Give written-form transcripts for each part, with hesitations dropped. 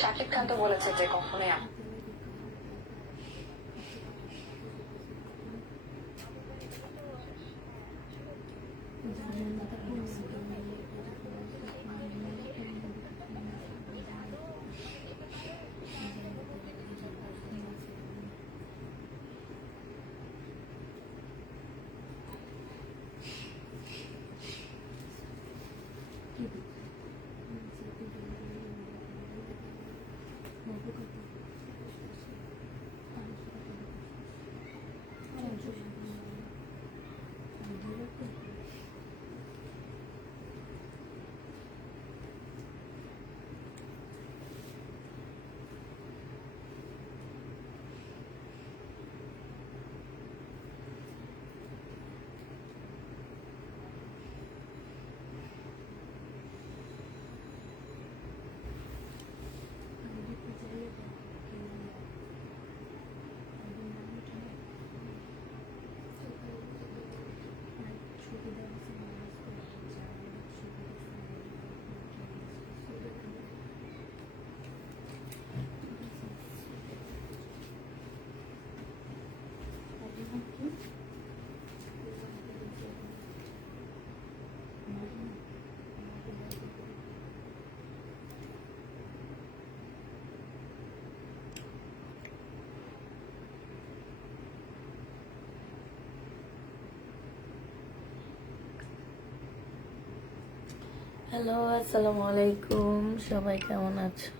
শাকিব খান তো বলেছে যে কখনোই হ্যালো, আসসালামু আলাইকুম। সবাই কেমন আছো?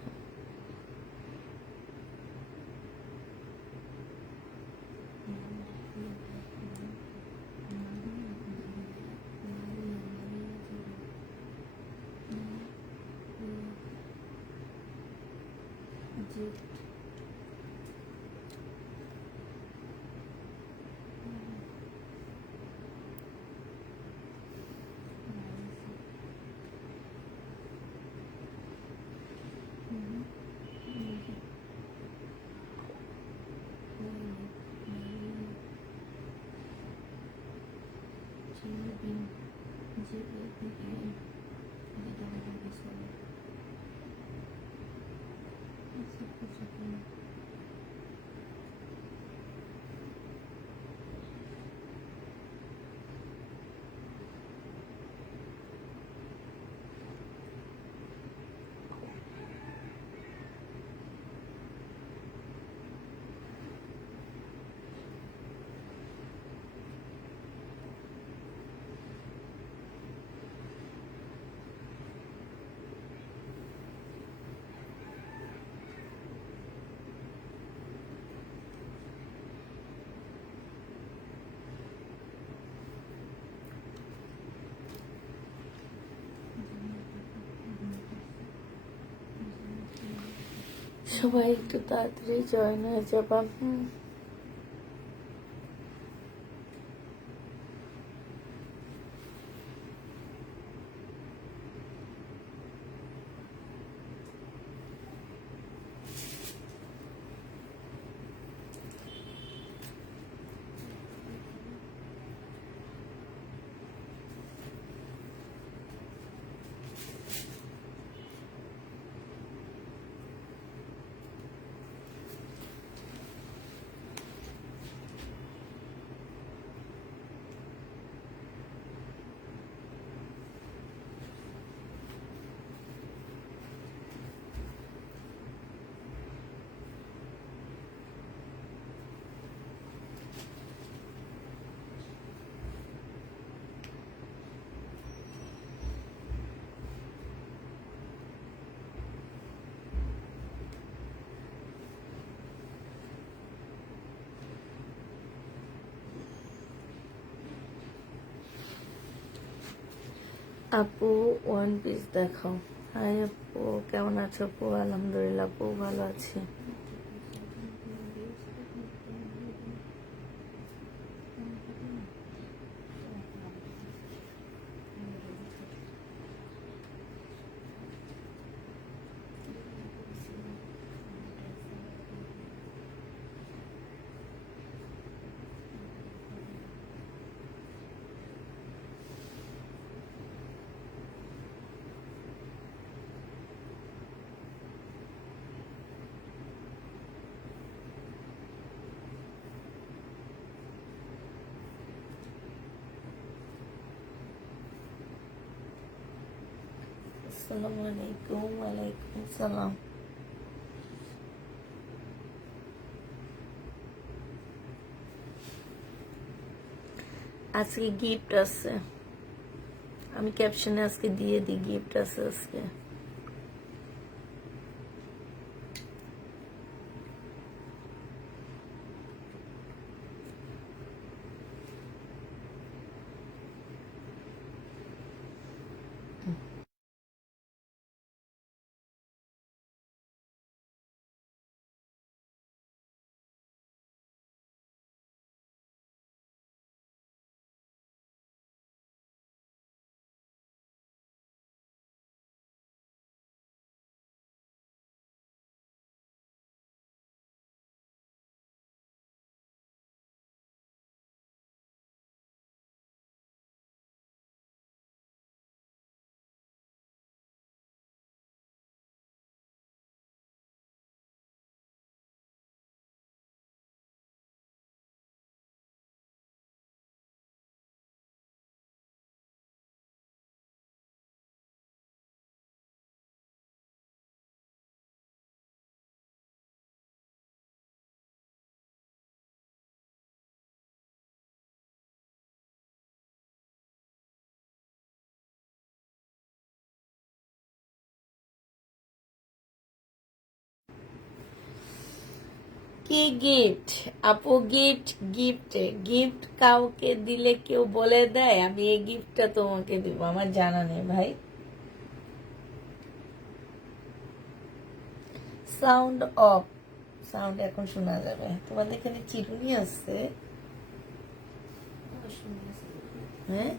সবাই একটু তাড়াতাড়ি জয়েন হয়ে যাবা। আপু ওয়ান পিস দেখাও। হাই আপু, কেমন আছো আপু? আলহামদুলিল্লাহ আপু, ভালো আছি। আসসালামু আলাইকুম। ওয়ালাইকুম সালাম। আজকে গিফট আছে, আমি ক্যাপশনে আজকে দিয়ে দিই, গিফট আছে আজকে। কি গিফট আপু? গিফট গিফট গিফট কাউকে দিলে কেউ বলে দেয় আমি এই গিফটটা তোমাকে দিব? আমার জানা নেই ভাই। সাউন্ড অফ, সাউন্ড এখন শোনা যাবে। তোমাদের এখানে চিরুনি আছে? হ্যাঁ,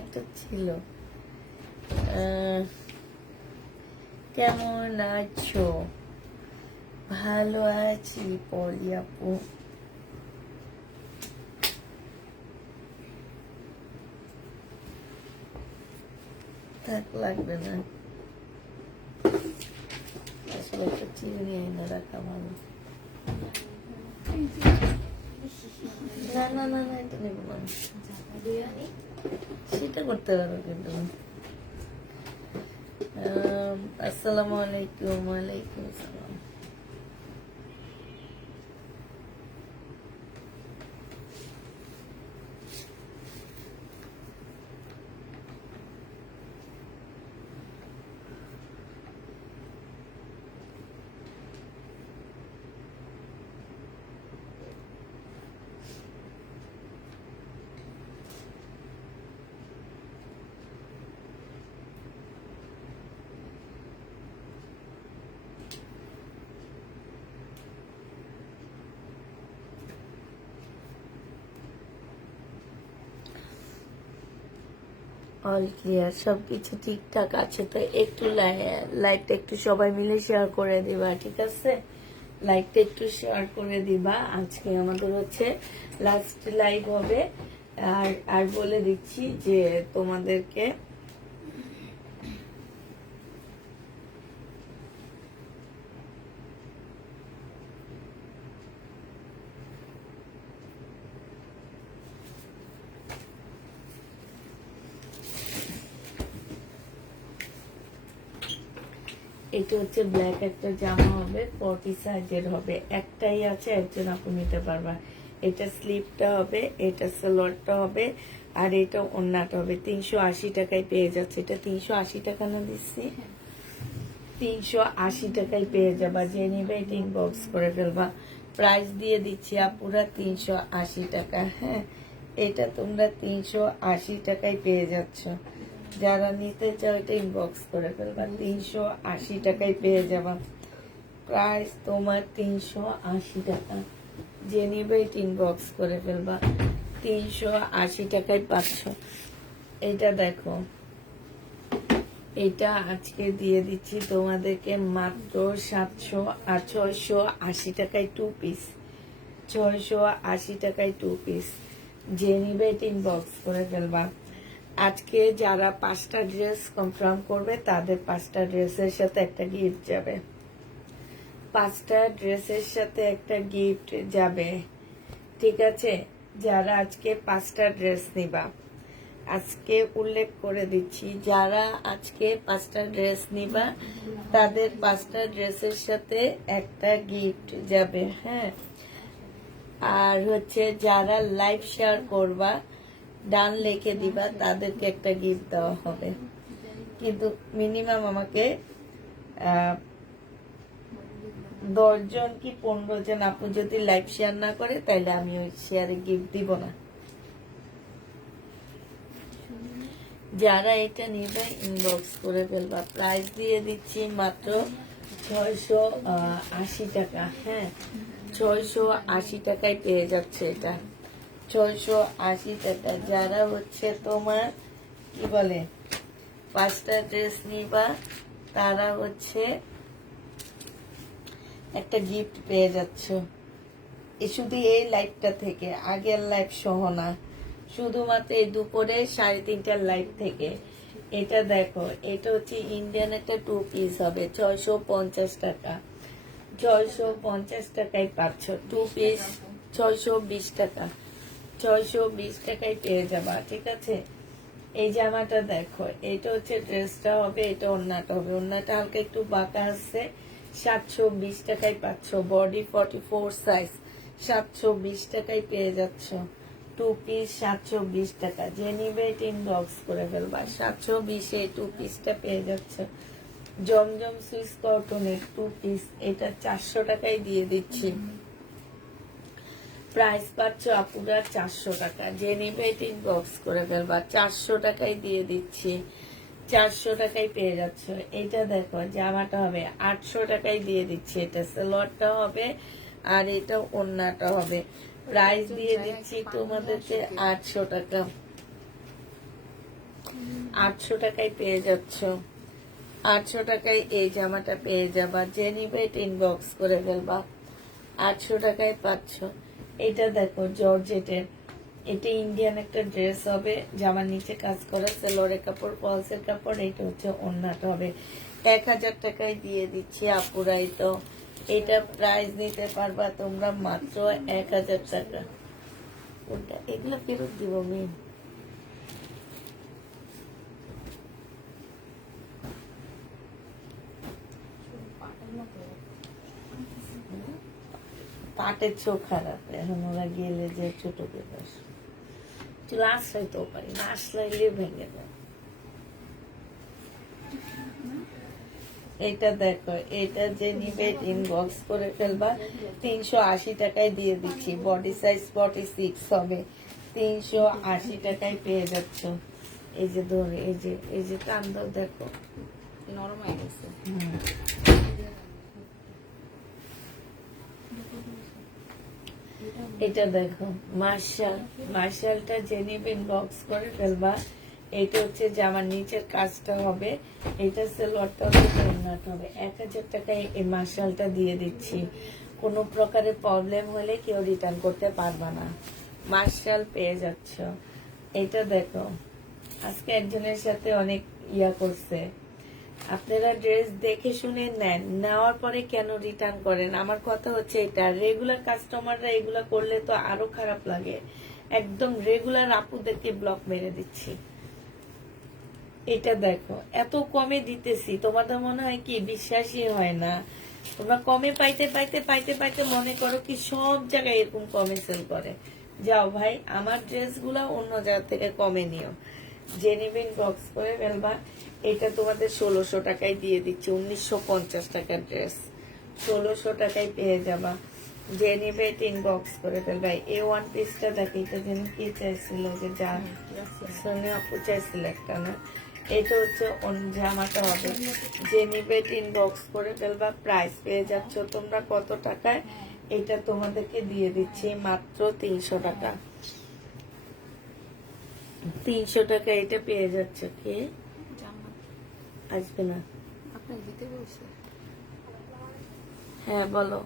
একটা ছিল। কেমন আছো? ভালো আছি পলি আপু। থাক, লাগবে না। আসলে একটা চিরুনি এনে রাখা ভালো। না না না না, এটা নেবো না। সেটা করতে পারো কিন্তু। আসসালামু আলাইকুম। ওয়ালাইকুম আসসালাম। অল ক্লিয়ার, সবকিছু ঠিকঠাক আছে। তো একটু লাইকটা একটু সবাই মিলে শেয়ার করে দিবা, ঠিক আছে? লাইকটা একটু শেয়ার করে দিবা। আজকে আমাদের হচ্ছে লাস্ট লাইভ হবে। আর আর বলে দিচ্ছি যে তোমাদেরকে এটা হচ্ছে ব্ল্যাক একটা জামা হবে, 40 সাইজের হবে। একটাই আছে, একজন আপু নিতে পারবা। এটা স্লিপটা হবে, এটা সালোয়ারটা হবে, আর এটা ওড়নাটা হবে। 380 টাকায় পেয়ে যাচ্ছে। এটা 380 টাকা না দিচ্ছি? 380 টাকায় পেয়ে যাবা। যে নিবে এটা ইনবক্স করে ফেলবা। প্রাইস দিয়ে দিচ্ছি আপুরা 380 টাকা। হ্যাঁ, এটা তোমরা 380 টাকায় পেয়ে যাচ্ছ। যারা নিতে চাও এটা ইনবক্স করে ফেলবা। 380 টাকায় পেয়ে যাবা। প্রাইস তোমার 380 টাকা। যে নিবে এটা ইনবক্স করে ফেলবা। 380 টাকায় পাচ্ছ। এটা দেখো, এটা আজকে দিয়ে দিচ্ছি তোমাদেরকে মাত্র 680 টাকায় 2 পিস। 680 টাকায় 2 পিস। যে নিবে এটা ইনবক্স করে ফেলবা। আজকে যারা 5টা ড্রেস কনফার্ম করবে তাদের 5টা ড্রেসের সাথে একটা গিফট যাবে। 5টা ড্রেসের সাথে একটা গিফট যাবে, ঠিক আছে? যারা আজকে 5টা ড্রেস নিবা, আজকে উল্লেখ করে দিচ্ছি, যারা আজকে 5টা ড্রেস নিবা তাদের 5টা ড্রেসের সাথে একটা গিফট যাবে। হ্যাঁ, আর হচ্ছে যারা লাইভ শেয়ার করবা, ডান লিখে দিবা, তাদেরকে একটা গিফট দেওয়া হবে। কিন্তু মিনিমাম আমাকে 10 জন কি 15 জন আপু যদি লাইভ শেয়ার না করে, তাহলে আমি ওই শেয়ারে গিফট দিব না। যারা এটা নিবে ইনবক্স করে ফেলবা। প্রাইস দিয়ে দিচ্ছি মাত্র 680 টাকা। হ্যাঁ, 680 টাকায় পেয়ে যাচ্ছে এটা, 680 টাকা। যারা হচ্ছে তোমার কি বলে 5টা ড্রেস নিবা, তারা হচ্ছে একটা গিফট পেয়ে যাচ্ছ। শুধু এই লাইভটা থেকে, আগের লাইভ সহ না, শুধুমাত্র এই দুপুরে 3:30টার লাইভ থেকে। এটা দেখো, এটা হচ্ছে ইন্ডিয়ান একটা 2 পিস হবে, 650 টাকা। 650 টাকায় পাচ্ছ 2 পিস, 620 টাকা, 620 টাকায় পেয়ে যাবা। ঠিক আছে, এই জামাটা দেখো, এটা হচ্ছে ড্রেসটা হবে, এটা ওড়নাটা হবে। ওড়নাটা হালকা একটু বাঁকা আছে, 720 টাকায় পাচ্ছ। বডি 44 সাইজ, 720 টাকায় পেয়ে যাচ্ছ। 2 পিস 720 টাকা। যে নিবে এটা ইনবক্স করে ফেলবা। 720-এ 2 পিসটা পেয়ে যাচ্ছ। জমজম সুইস কটনের 2 পিস, এটা 400 টাকায় দিয়ে দিচ্ছি। প্রাইস পাচ্ছ আপুরা 400 টাকা। যে নিবে এটা ইনবক্স করে ফেলবা। 400 টাকায় দিয়ে দিচ্ছি, 400 টাকায় পেয়ে যাচ্ছ। এটা দেখো, জামাটা হবে 800 টাকায় দিয়ে দিচ্ছি। এটা সালোয়ারটা হবে আর এটা ওড়নাটা হবে। প্রাইস দিয়ে দিচ্ছি তোমাদেরকে 800 টাকা। 800 টাকায় পেয়ে যাচ্ছ। 800 টাকায় এই জামাটা পেয়ে যাবা। যে নিবে এটা ইনবক্স করে ফেলবা। 800 টাকায় পাচ্ছ। এটা দেখো জর্জেটের, এটা ইন্ডিয়ান একটা ড্রেস হবে, জামার নিচে কাজ করা, সেলোয়ারের কাপড়, ফলসের কাপড়। এটা হচ্ছে ওড়নাটা হবে। 1000 টাকায় দিয়ে দিচ্ছি আপুরাই। তো এটা প্রাইস নিতে পারবা তোমরা মাত্র 1000 টাকা। ওটা এগুলো ফেরত দিব মেন। পাটের চোখ খারাপ, এখন ওরা গেলে যে ছোট পেপার লাশ হইতেও পারি, লাশ লাইলে ভেঙে দেয়। এটা দেখো, এটা যে নিবে ইনবক্স করে ফেলবা। 380 টাকায় দিয়ে দিচ্ছি। বডি সাইজ 46 হবে, 380 টাকায় পেয়ে যাচ্ছ। এই যে ধরে, এই যে টান দাও, দেখো নরম হয়ে গেছে। এটা দেখো মার্শালটা যে নিবে ইনবক্স করে ফেলবা। এটা হচ্ছে জামার নিচের কাজটা হবে, এটা সেলোয়ারটা হবে। 1000 টাকায় এই মার্শালটা দিয়ে দিচ্ছি। কোনো প্রকারের প্রবলেম হলে কেউ রিটার্ন করতে পারবা না। মার্শাল পেয়ে যাচ্ছ। এটা দেখো, আজকে একজনের সাথে অনেক করছে। আপনারা ড্রেস দেখে শুনে নেন, নেওয়ার পরে কেন রিটার্ন করেন? আমার কথা হচ্ছে এটা, রেগুলার কাস্টমাররা এগুলা করলে তো আরো খারাপ লাগে। একদম রেগুলার আপুদেরকে ব্লক মেরে দিচ্ছি। এটা দেখো, এত কমে দিতেছি, তোমাদের মনে হয় কি বিশ্বাসই হয় না? তোমরা কমে পাইতে পাইতে পাইতে পাইতে মনে করো কি সব জায়গায় এরকম কমে সেল করে। যাও ভাই, আমার ড্রেসগুলো অন্য জায়গা থেকে কমে নিও। জেনিবিন বক্স করে ফেলবা। এটা তোমাদের 1600 টাকায় দিয়ে দিচ্ছি। 1950 টাকার ড্রেস 1600 টাকায় পেয়ে যাবা। যে নিবে এটা ইনবক্স করে ফেলবা। এই 1 পিসটা দেখে, এটা যেন কি চাইছিল, যে যা সোনিয়া আপু চাইছিল একটা না, এটা হচ্ছে জামাটা হবে। যে নিবে এটা ইনবক্স করে ফেলবা। প্রাইস পেয়ে যাচ্ছ তোমরা কত টাকায়? এটা তোমাদেরকে দিয়ে দিচ্ছি মাত্র 300 টাকা। 300 টাকা এটা পেয়ে যাচ্ছে। কি আসবে না? আপনাকে দিতে বলছে। হ্যাঁ বলো।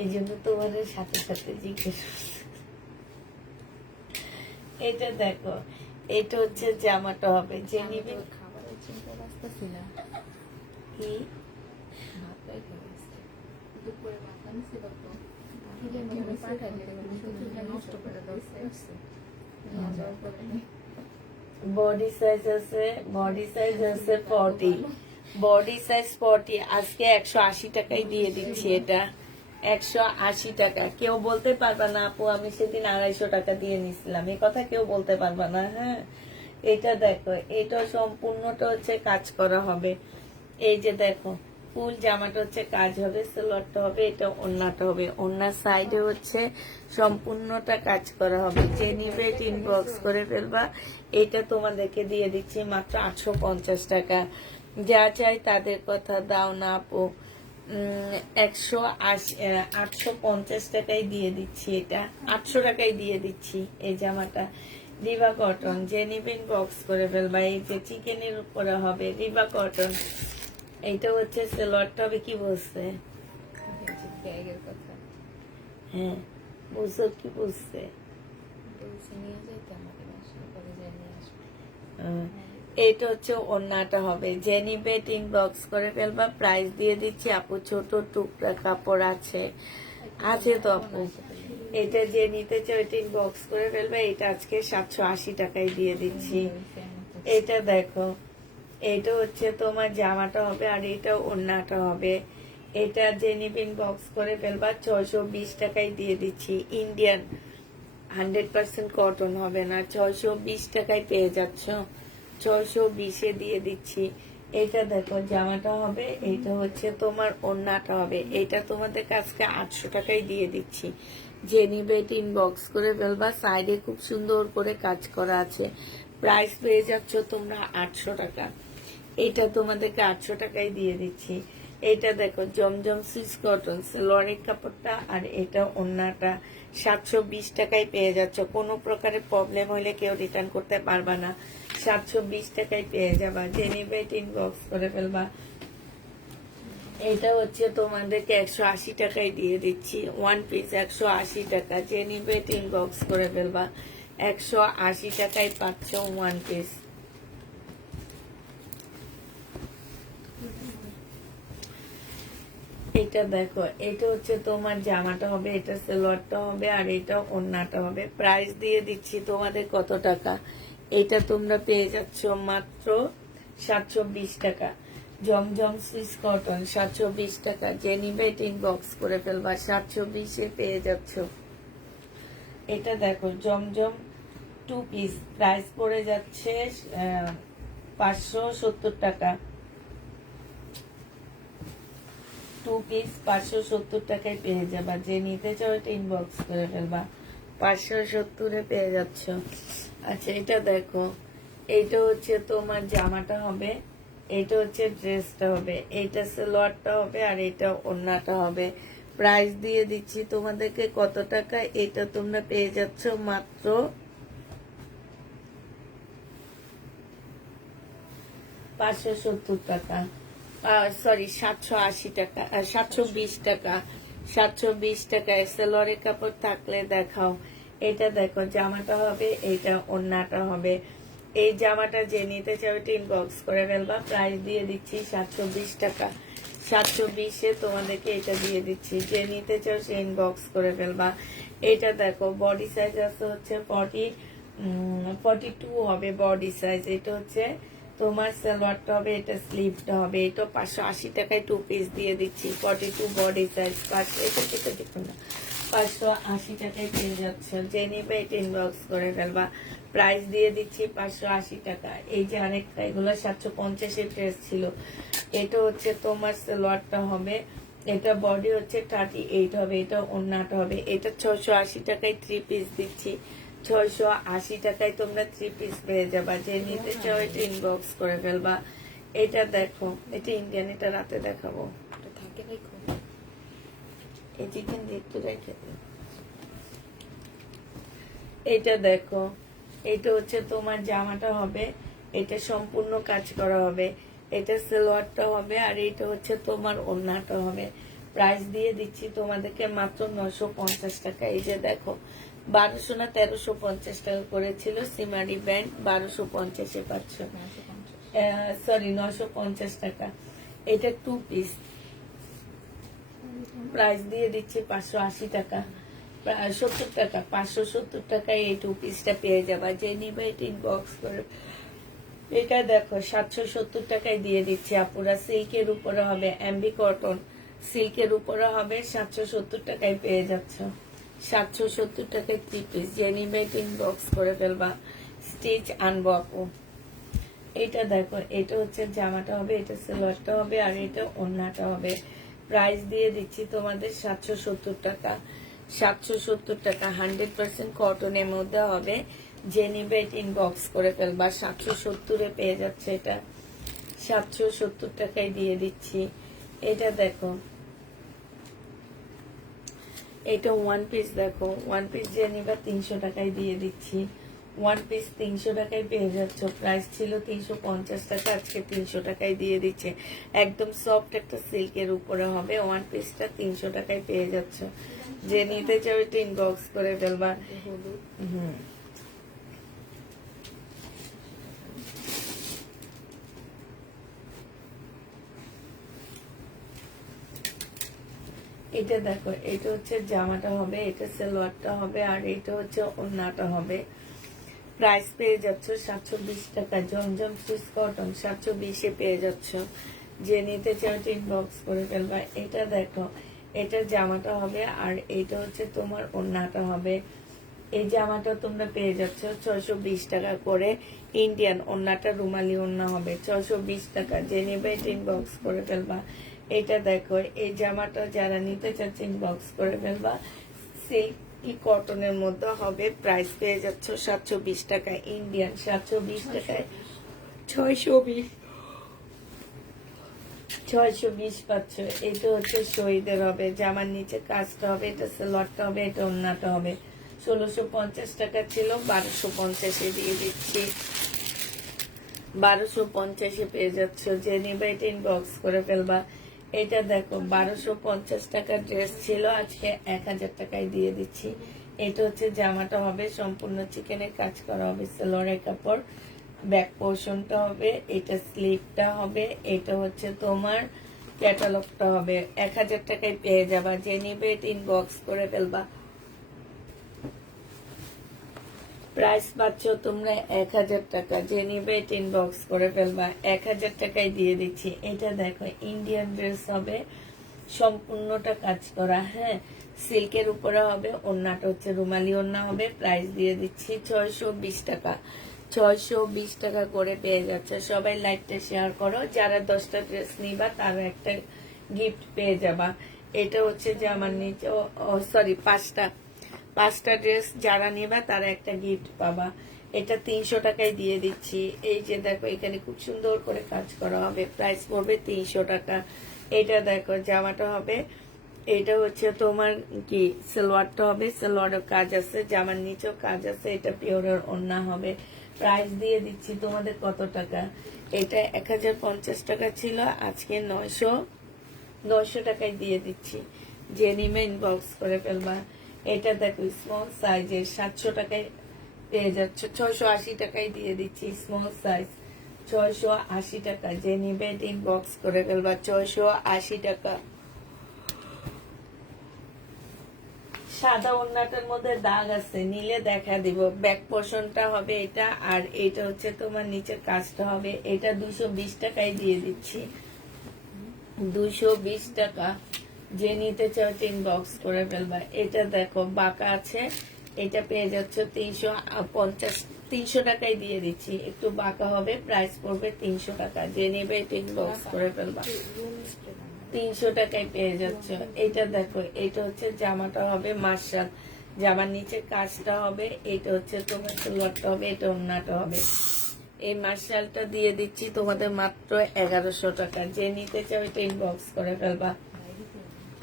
এই জন্য তোমাদের সাথে সাথে জিজ্ঞেস করছি। এটা দেখো, এটা হচ্ছে জামাটা হবে যে নিবে খাবারের চিন্তা বাঁচতেছি না, কি ভাতটাই খেয়ে গেছে। দুপুরে ভাত আনছিল তো, পাঠাই দিতে নষ্ট করে দিচ্ছে। বডি সাইজ আছে, বডি সাইজ আছে 40, বডি সাইজ 40 আজকে 180 টাকায় দিয়ে দিচ্ছি। এটা 180 টাকা। কেউ বলতে পারবে না আপু আমি সেদিন 250 টাকা দিয়ে নিছিলাম, এই কথা কেউ বলতে পারবে না। হ্যাঁ, এটা দেখো, এটা সম্পূর্ণটা হচ্ছে কাজ করা হবে। এই যে দেখো, ফুল জামাটা হচ্ছে কাজ হবে, সালোয়ারটা হবে, এটা ওড়নাটা হবে, ওড়নার সাইডে হচ্ছে সম্পূর্ণটা কাজ করা হবে। যে নিবে ইনবক্স করে ফেলবা। এটা তোমাদেরকে দিয়ে দিচ্ছি মাত্র 850 টাকা। যা চাই তাদের কথা দাও না আপু, 850 টাকায় দিয়ে দিচ্ছি। এটা 800 টাকায় দিয়ে দিচ্ছি এই জামাটা। রিবা কটন, যে নিবেন বক্স করে ফেলবা। এই যে চিকেনের উপরে হবে রিবা কটন। এইটা হচ্ছে সালোয়ারটা হবে। কি বলছে? ব্যাগের কথা হ্যাঁ, বুঝছো কি বলছে? বলছে নিয়ে যাইতে আমাকে, বাসায় পরে যাই নিয়ে আসবো। এইটা হচ্ছে ওড়নাটা হবে। যে নিবে বক্স করে ফেলবা। প্রাইস দিয়ে দিচ্ছি আপু, ছোট টুকরা কাপড় আছে, আছে তো আপু। এটা যে নিতে চাই বক্স করে ফেলবে। এটা আজকে 780 টাকায় দিয়ে দিচ্ছি। এটা দেখো, এটা হচ্ছে তোমার জামাটা হবে আর এটা ওড়নাটা হবে। এটা যে নিবিন বক্স করে ফেলবা 620 টাকায় দিয়ে দিচ্ছি। ইন্ডিয়ান 100% কটন হবে না, 620 টাকায় পেয়ে যাচ্ছ। 620-এ দিয়ে দিচ্ছি। এটা দেখো জামাটা হবে, এটা হচ্ছে তোমার ওড়নাটা হবে। এটা তোমাদের কাছকে 800 টাকায় দিয়ে দিচ্ছি। যে নিবে ইনবক্স করে ফেলবা। সাইডে খুব সুন্দর করে কাজ করা আছে। প্রাইস পেয়ে যাচ্ছ তোমরা 800 টাকা। এটা তোমাদেরকে 800 টাকায় দিয়ে দিচ্ছি। এটা দেখো জমজম সুইস কটন, লরিক কাপড়টা আর এটা ওড়নাটা 720 টাকায় পেয়ে যাচ্ছ। কোনো প্রকারের প্রবলেম হলে কেউ রিটার্ন করতে পারবা না। 720 টাকায় পেয়ে যাবা। যে নিবে ইনবক্স করে ফেলবা। এটা হচ্ছে তোমাদেরকে 180 টাকায় দিয়ে দিচ্ছি। ওয়ান পিস 180 টাকা। যে নিবে ইনবক্স করে ফেলবা। 180 টাকায় পাচ্ছ ওয়ান পিস। এটা দেখো, এটা হচ্ছে তোমার জামাটা হবে, এটা সালোয়ারটা হবে আর এটা ওড়নাটা হবে। প্রাইস দিয়ে দিচ্ছি তোমাদের কত টাকা? এটা তোমরা পেয়ে যাচ্ছ মাত্র 720 টাকা। জমজম সুইস কটন 720 টাকা। যে নিবে ইনবক্স করে ফেলবা। 720-এ পেয়ে যাচ্ছ। এটা দেখো জমজম 2 পিস, প্রাইস পড়ে যাচ্ছে 570 টাকা। 2 পিস 570 টাকায় পেয়ে যাবা। যে নিতে চাও এটা ইনবক্স করে ফেলবা। 570-এ পেয়ে যাচ্ছ। আচ্ছা, এটা দেখো, এইটা হচ্ছে তোমার জামাটা হবে, এটা হচ্ছে ড্রেসটা হবে, এইটা সালোয়ারটা হবে আর এটা ওড়নাটা হবে। প্রাইস দিয়ে দিচ্ছি তোমাদেরকে কত টাকা? এটা তোমরা পেয়ে যাচ্ছ মাত্র 570 টাকা। সরি 780 টাকা, 720 টাকা। 720 টাকায় সালোয়ারের কাপড় থাকলে দেখাও। এটা দেখো জামাটা হবে, এটা ওড়নাটা হবে। এই জামাটা যে নিতে চাও এটা ইনবক্স করে ফেলবা। প্রাইস দিয়ে দিচ্ছি 720 টাকা। 720-এ তোমাদেরকে এটা দিয়ে দিচ্ছি। যে নিতে চাও সে ইনবক্স করে ফেলবা। এটা দেখো বডি সাইজ আছে হচ্ছে 42 হবে বডি সাইজ। এটা হচ্ছে তোমার সালোয়ারটা হবে, এটা স্লিভটা হবে। এটা 580 টাকায় 2 পিস দিয়ে দিচ্ছি। 42 বডি সাইজ। এটা দেখুন না, 580 টাকায় পেয়ে যাচ্ছে। যে নিবে এটা ইনবক্স করে ফেলবা। প্রাইস দিয়ে দিচ্ছি 580 টাকা। এই যে আরেকটা, এগুলো 750-এর ড্রেস ছিল। এটা হচ্ছে তোমার সালোয়ারটা হবে, এটা বডি হচ্ছে 38 হবে, এটা ওড়নাটা হবে। এটা 680 টাকায় 3 পিস দিচ্ছি। 680 টাকায় তোমরা 3 পিস পেয়ে যাবা। যে নিতে চাও এটা ইনবক্স করে ফেলবা। এটা দেখো, এটা ইন্ডিয়ান, এটা রাতে দেখাবো। এটা থাকে দেখো, এই চিকেন একটু রেখে দিন। এটা দেখো, এটা হচ্ছে তোমার জামাটা হবে, এটা সম্পূর্ণ কাজ করা হবে। এটা সালোয়ারটা হবে আর এটা হচ্ছে তোমার ওড়নাটা হবে। প্রাইস দিয়ে দিচ্ছি তোমাদেরকে মাত্র 950 টাকা। এই যে দেখো 1200 না 1350 টাকা করেছিল সিমারি ব্যান্ড, 1250-এ পাচ্ছ, সরি 950 টাকা। এটা 2 পিস, প্রাইস দিয়ে দিচ্ছি 580 টাকা, 70 টাকা, 570 টাকায় এই 2 পিসটা পেয়ে যাবা। যে নিবে এটা ইনবক্স করে। এটা দেখো 770 টাকায় দিয়ে দিচ্ছি আপুরা, সিল্কের উপরে হবে, এমবি কটন সিল্কের উপরে হবে, 770 টাকায় পেয়ে যাচ্ছ। 770 টাকায় 3 পিস, যে নিবে এটা ইনবক্স করে ফেলবা, স্টিচ আনবো আপু। এটা দেখো, এটা হচ্ছে জামাটা হবে, এটা সালোয়ারটা হবে, আর এটা ওড়নাটা হবে। প্রাইস দিয়ে দিচ্ছি তোমাদের 770 টাকা। 770 টাকা 100% কটনের মধ্যে হবে। যে নিবে এটা ইনবক্স করে ফেলবা, 770-এ পেয়ে যাচ্ছে এটা, 770 টাকায় দিয়ে দিচ্ছি। এটা দেখো, এটা 1 পিস, দেখো 1 পিস যে নিবা 300 টাকায় দিয়ে দিচ্ছি। 1 পিস 300 টাকায় পেয়ে যাচ্ছ। প্রাইস ছিল 350 টাকা, আজকে 300 টাকায় দিয়ে দিচ্ছে। একদম সফট একটা সিল্কের উপরে হবে, 1 পিসটা 300 টাকায় পেয়ে যাচ্ছ। যে নিতে চাও এটা ইনবক্স করে ফেলবা। এটা দেখো, এটা হচ্ছে জামাটা হবে, এটা সালোয়ারটা হবে, আর এটা হচ্ছে ওড়নাটা হবে। প্রাইস পেয়ে যাচ্ছ 720 টাকা। জমজম সুইস কটন 720-এ পেয়ে যাচ্ছ। যে নিতে চাও ইনবক্স করে ফেলবা। এটা দেখো, এটা জামাটা হবে, আর এটা হচ্ছে তোমার ওড়নাটা হবে। এই জামাটা তোমরা পেয়ে যাচ্ছ 620 টাকা করে। ইন্ডিয়ান ওড়নাটা রুমালি ওড়না হবে, 620 টাকা। যে নেবে এটা ইনবক্স করে ফেলবা। এটা দেখো, এই জামাটা যারা নিতে চাচ্ছে ইনবক্স করে ফেলবা। সিল্কি কটনের মধ্যে হবে, প্রাইস পেয়ে যাচ্ছ 720 টাকা। ইন্ডিয়ান 720 টাকায় 620 পাচ্ছ। এটা হচ্ছে শহীদের হবে, জামার নিচে কাজটা হবে, এটা সালোয়ারটা হবে, এটা ওড়নাটা হবে। 1650 টাকা ছিল, 1250-এ দিয়ে দিচ্ছি। 1250-এ পেয়ে যাচ্ছ। যে নিবে এটা ইনবক্স করে ফেলবা। এটা দেখো 1250 টাকার ড্রেস ছিল, আজকে 1000 টাকায় দিয়ে দিচ্ছি। এটা হচ্ছে জামাটা হবে, সম্পূর্ণ চিকেনের কাজ করা হবে, সালোয়ারের কাপড়, ব্যাক পোর্শনটা হবে, এটা স্লিভটা হবে, এটা হচ্ছে তোমার ক্যাটালগটা হবে। 1000 টাকায় পেয়ে যাবা। যে নিবে এটা ইনবক্স করে ফেলবা। প্রাইস পাচ্ছ তোমরা 1000 টাকা। যে নিবে এটা ইনবক্স করে ফেলবা, 1000 টাকায় দিয়ে দিচ্ছি। এটা দেখো, ইন্ডিয়ান ড্রেস হবে, সম্পূর্ণটা কাজ করা, হ্যাঁ, সিল্কের উপরে হবে, ওড়নাটা হচ্ছে রুমালি ওড়না হবে। প্রাইস দিয়ে দিচ্ছি 620 টাকা। 620 টাকা করে পেয়ে যাচ্ছে। সবাই লাইভটা শেয়ার করো, যারা 10টা ড্রেস নিবা তারা একটা গিফট পেয়ে যাবা। এটা হচ্ছে যে আমার নিচে, সরি 5টা ড্রেস যারা নেবা তারা একটা গিফট পাবা। এটা 300 টাকায় দিয়ে দিচ্ছি। এই যে দেখো, এখানে খুব সুন্দর করে কাজ করা হবে, প্রাইস পড়বে 300 টাকা। এটা দেখো, জামাটা হবে, এটা হচ্ছে তোমার কি সালোয়ারটা হবে, সালোয়ারের কাজ আছে, জামার নিচেও কাজ আছে, এটা পিওরের ওড়না হবে। প্রাইস দিয়ে দিচ্ছি তোমাদের কত টাকা, এটা 1050 টাকা ছিল, আজকে 900 টাকায় দিয়ে দিচ্ছি। যে নিমে ইনবক্স করে ফেলবা। এটা দেখো, স্মল সাইজের 700 টাকায় পেয়ে যাচ্ছ। 680 টাকায় দিয়ে দিচ্ছি, স্মল সাইজ 680 টাকা। যে নিবে এটা ইনবক্স করে ফেলবা, 680 টাকা। সাদা ওড়নাটার মধ্যে দাগ আছে, নিলে দেখা দিব। ব্যাক পোর্শনটা হবে এটা, আর এটা হচ্ছে তোমার নিচের কাজটা হবে। এটা 220 টাকায় দিয়ে দিচ্ছি, 220 টাকা। যে নিতে চাও ইনবক্স করে ফেলবা। এটা দেখো, বাঁকা আছে, এটা পেয়ে যাচ্ছ 300 টাকায় দিয়ে দিচ্ছি। একটু বাঁকা হবে, প্রাইস পড়বে 300 টাকা। যে নেবে এটা ইনবক্স করে ফেলবা, 300 টাকায় পেয়ে যাচ্ছ। এটা দেখো, এটা হচ্ছে জামাটা হবে মার্শাল, জামার নিচে কাজটা হবে, এটা হচ্ছে তোমার সালোয়ারটা হবে, এটা ওড়নাটা হবে। এই মার্শালটা দিয়ে দিচ্ছি তোমাদের মাত্র 1100 টাকা। যে নিতে চাও এটা ইনবক্স করে ফেলবা।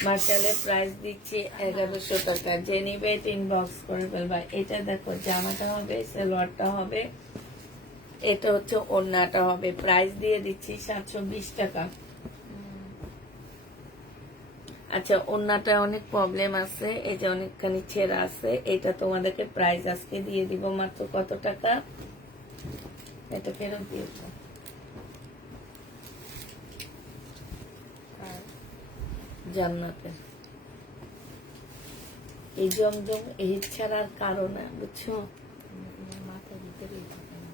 মার্শালের প্রাইস দিচ্ছি 1100 টাকা। যে নিবে এটা ইনবক্স করে ফেলবা। এটা দেখো, জামাটা হবে, সালোয়ারটা হবে, এটা হচ্ছে ওড়নাটা হবে। প্রাইস দিয়ে দিচ্ছি 720 টাকা। আচ্ছা, ওন্নাটা অনেক প্রবলেম আছে, এই যে অনেকখানি ছেঁড়া আছে। এটা তোমাদেরকে প্রাইস আজকে দিয়ে দিব মাত্র কত টাকা, এটা ফেরত দিয়ে দেবো। আর জান্নাতে এই জমজম এই ছাড়ার কারণে, বুঝছো, আমার মাথার ভিতরেই থাকে না।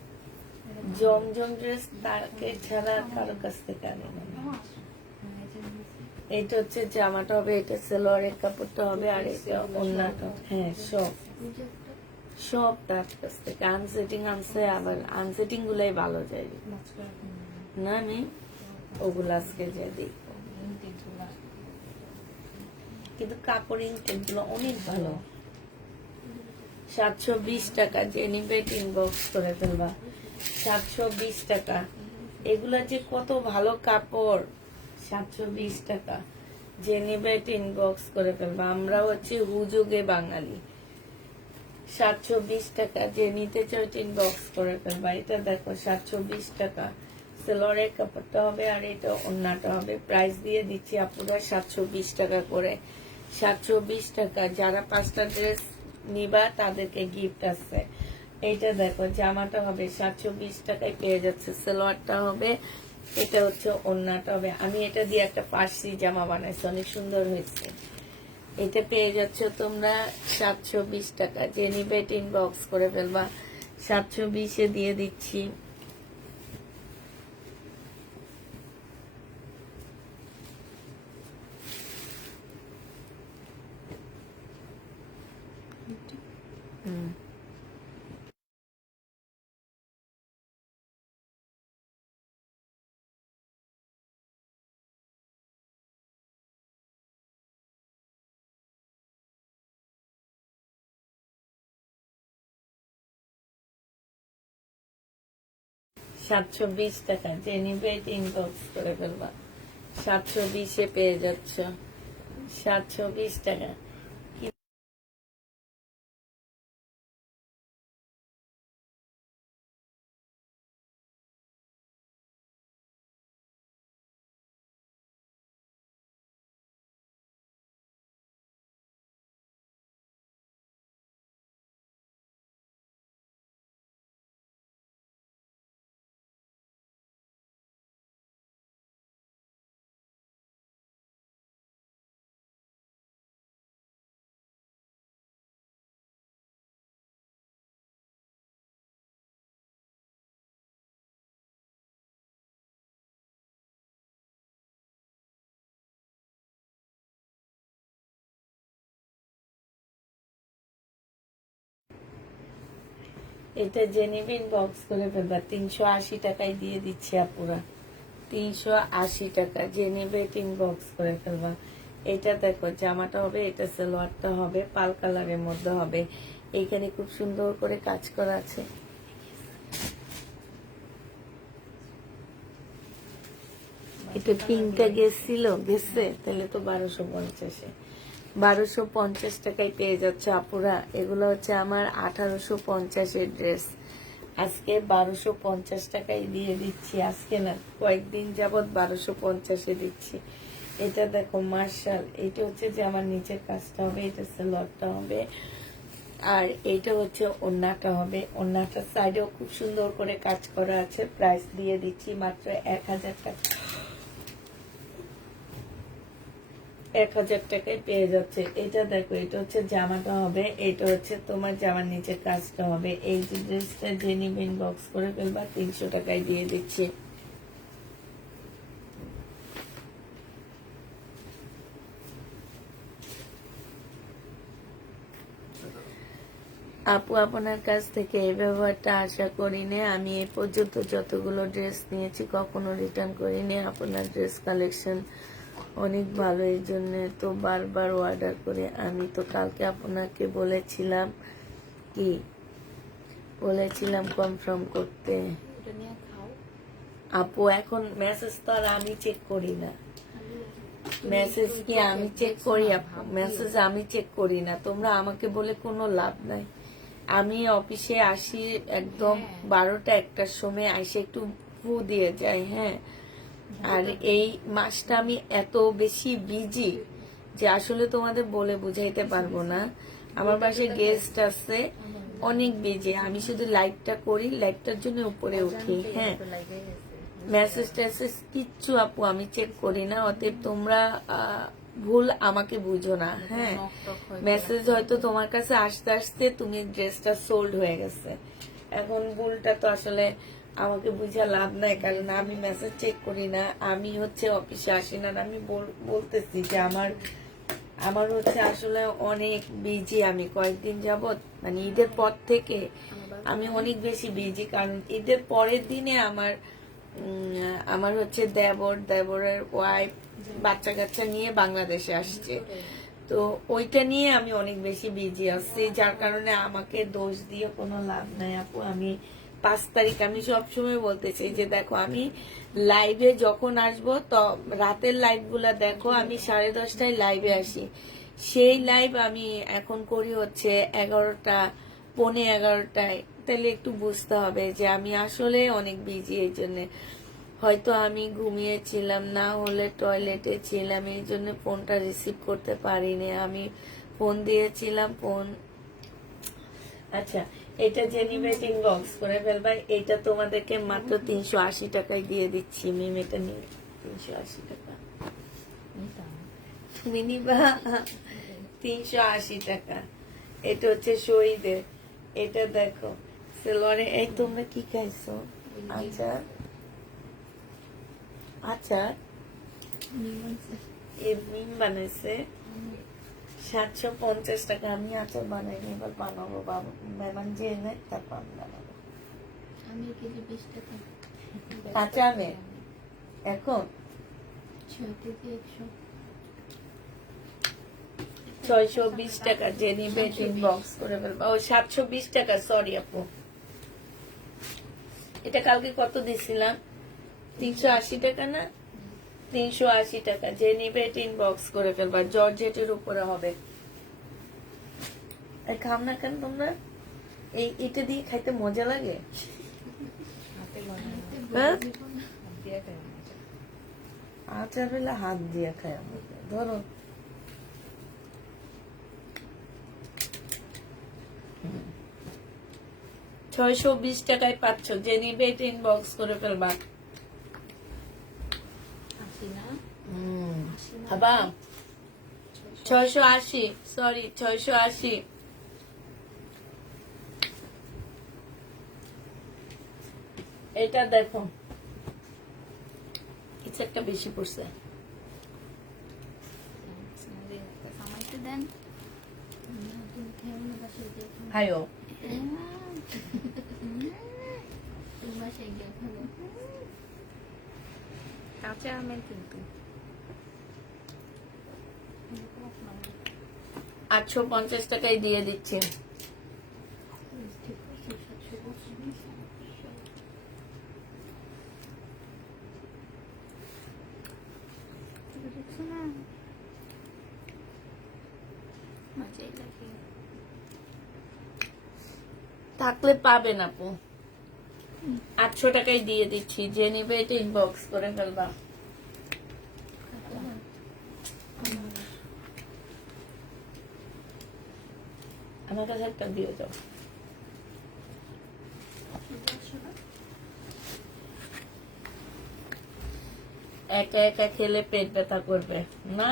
জমজম ড্রেস তাকে ছাড়া কারো কাছ থেকে আনে না। এইটা হচ্ছে জামাটা হবে, এটা সালোয়ারের কাপড়টা হবে, আর এটা ওন্নাটা। হ্যাঁ, সব তার কাছ থেকে আনসেটিং আনছে, আবার আনসেটিং গুলাই ভালো যায় না। আমি ওগুলো আজকে যে দেখবো, কিন্তু কাপড় ইনটেক গুলো অনেক ভালো। 720 টাকা, যে নিবে ইনবক্স করে ফেলবা। 720 টাকা, এগুলা যে কত ভালো কাপড়। 720 টাকা, যে নিবে ইনবক্স করে ফেলবা। আমরা হচ্ছে হুজুগে বাঙালি। 720 টাকা, যে নিতে চাও ইনবক্স করে ফেলবা। এটা দেখো 720 টাকা, সেলরের কাপড়টা হবে, আর এটা ওন্নাটা হবে। প্রাইস দিয়ে দিচ্ছি আপুরা 720 টাকা করে। 720 টাকা, যারা 5টা ড্রেস নিবা তাদেরকে গিফট আছে। এইটা দেখো, জামাটা হবে 720 টাকায় পেয়ে যাচ্ছে, সালোয়ারটা হবে, এটা হচ্ছে ওন্নাটা হবে। আমি এটা দিয়ে একটা ফার্সি জামা বানাইছি, অনেক সুন্দর হয়েছে। এটা পেয়ে যাচ্ছ তোমরা 720 টাকা, যে নিবে ইনবক্স করে ফেলবা। 720-এ দিয়ে দিচ্ছি। হুম, $720 টাকা, যে নিবে ইনবক্স করে ফেলবা। 720-এ পেয়ে যাচ্ছ, 720 টাকা। এটা যে নিবে ইনবক্স করে ফেলবা। 380 টাকায় দিয়ে দিচ্ছি আপুরা, 380 টাকা, যে নিবে ইনবক্স করে ফেলবা। এটা দেখো, জামাটা হবে, এটা সালোয়ারটা হবে, পাল কালারের মধ্যে হবে। এইখানে খুব সুন্দর করে কাজ করা আছে। এটা পিঙ্কটা গেছে, তাহলে তো 1250-এ, 1250 টাকায় পেয়ে যাচ্ছে আপুরা। এগুলো হচ্ছে আমার 1850-এর ড্রেস, আজকে 1250 টাকায় দিয়ে দিচ্ছি। আজকে না, কয়েকদিন যাবত 1250-এ দিচ্ছি। এটা দেখো মার্শাল, এটা হচ্ছে যে আমার নিচের কাজটা হবে, এটা সালোয়ারটা হবে, আর এইটা হচ্ছে ওন্নাটা হবে। ওন্নাটার সাইডেও খুব সুন্দর করে কাজ করা আছে। প্রাইস দিয়ে দিচ্ছি মাত্র 1000 টাকা। 1000 টাকায় পেয়ে যাচ্ছে। এটা দেখো, এটা হচ্ছে জামাটা হবে, এটা হচ্ছে তোমার জামার নিচের কাজটা হবে। এই যে ড্রেসটা যে নিবে ইনবক্স করে ফেলবা, 300 টাকায় দিয়ে দিচ্ছি। আপু, আপনার কাছ থেকে এই ব্যবহারটা আশা করিনি। আমি এই পর্যন্ত যতগুলো ড্রেস নিয়েছি কখনো রিটার্ন করিনি। আপনার ড্রেস কালেকশন অনেক ভালো, এই জন্য তো বারবার অর্ডার করি। আমি তো কালকে আপনাকে বলেছিলাম কনফার্ম করতে। এটা নিয়ে খাও। আপু, এখন মেসেজ তো আর আমি চেক করি না। মেসেজ কি আমি চেক করি আপু? মেসেজ আমি চেক করি না। তোমরা আমাকে বলে কোনো লাভ নাই। আমি অফিসে আসি একদম 12টা 1টার সময়, আসে একটু ফু দিয়ে যাই। হ্যাঁ, আর এই মাসটা আমি এত বেশি বিজি, যে আসলে তোমাদের বলে বুঝাইতে পারবো না। আমার বাসায় গেস্ট আছে, অনেক বিজি। আমি শুধু লাইভটা করি, লাইভটার জন্য উপরে উঠি। হ্যাঁ, মেসেজ টেসেজ কিচ্ছু আপু আমি চেক করি না, অতএব তোমরা ভুল আমাকে বুঝো না। হ্যাঁ, মেসেজ হয়তো তোমার কাছে আসতে আসতে তুমি ড্রেসটা সোল্ড হয়ে গেছে। এখন ভুলটা তো আসলে আমাকে বুঝা লাভ নাই, কারণ আমি মেসেজ চেক করি না, আমি হচ্ছে অফিসে আসি না। আর আমি বলতেছি যে আমার হচ্ছে আসলে অনেক বিজি। আমি কয়েকদিন যাবত মানে ঈদের পর থেকে আমি অনেক বেশি বিজি, কারণ ঈদের পরের দিনে আমার হচ্ছে দেবরের ওয়াইফ বাচ্চা কাচ্চা নিয়ে বাংলাদেশে আসছে। তো ওইটা নিয়ে আমি অনেক বেশি বিজি আছি, যার কারণে আমাকে দোষ দিয়ে কোনো লাভ নাই আপু। আমি 5 তারিখ আমি সবসময় বলতে চাই যে দেখো, আমি লাইভে যখন আসবো তো রাতের লাইভ গুলা দেখো, আমি 10:30টায় লাইভে আসি। সেই লাইভ আমি এখন করি হচ্ছে 11টা পৌনে 11টায়। তাহলে একটু বুঝতে হবে যে আমি আসলে অনেক বিজি। এই জন্য হয়তো আমি ঘুমিয়েছিলাম, না হলে টয়লেটে ছিলাম, এই জন্য ফোনটা রিসিভ করতে পারিনি। আমি ফোন দিয়েছিলাম ফোন। আচ্ছা, এটা জেনি বেটিং বক্স করে ফেলবা। এটা তোমাদেরকে মাত্র 380 টাকায় দিয়ে দিচ্ছি। মিম এটা নিয়ে 380 টাকা তুমি নিবা। 380 টাকা। এটা হচ্ছে শহীদের। এটা দেখো সেলরে। এই তোমরা কি খাইছো? আচ্ছা আচ্ছা, মিম বানাইছে 750 টাকা। আমি আচার বানাইনি, এবার বানাবো। বাবা মেহমান যে এনে তারপর আমি বানাবো। আমি কেজি 20 টাকা। কাঁচা আমে এখন 6 কেজি 100। 620 টাকা জেনি বেটিং বক্স করে ফেলবা। ও 720 টাকা, সরি আপু। এটা কালকে কত দিছিলাম? 380 টাকা না? 380 টাকা জেনি বেটিং বক্স করে ফেলবা। জর্জেটের উপরে হবে। খাও না কেন তোমরা? এটা দিয়ে খাইতে মজা লাগে। হ্যাঁ? আচার হলে হাত দিয়ে খাই আমরা। ধরো $620 টাকায় পাচ্ছ। জেনি বেটিং বক্স করে ফেলবা। বাবা 680, সরি 680। এটা দেখো, কিছু একটা বেশি পড়ছে। আমাকে দেন। হাইও কাঁচা আমের কিন্তু 850 টাকায় দিয়ে দিচ্ছি। থাকলে পাবেন আপু। 800 টাকায় দিয়ে দিচ্ছি। জেনি বেটিং বক্স করে ফেলবা। আমার কাছে একটা দিয়ে যাও। একা একা খেলে পেট ব্যথা করবে না,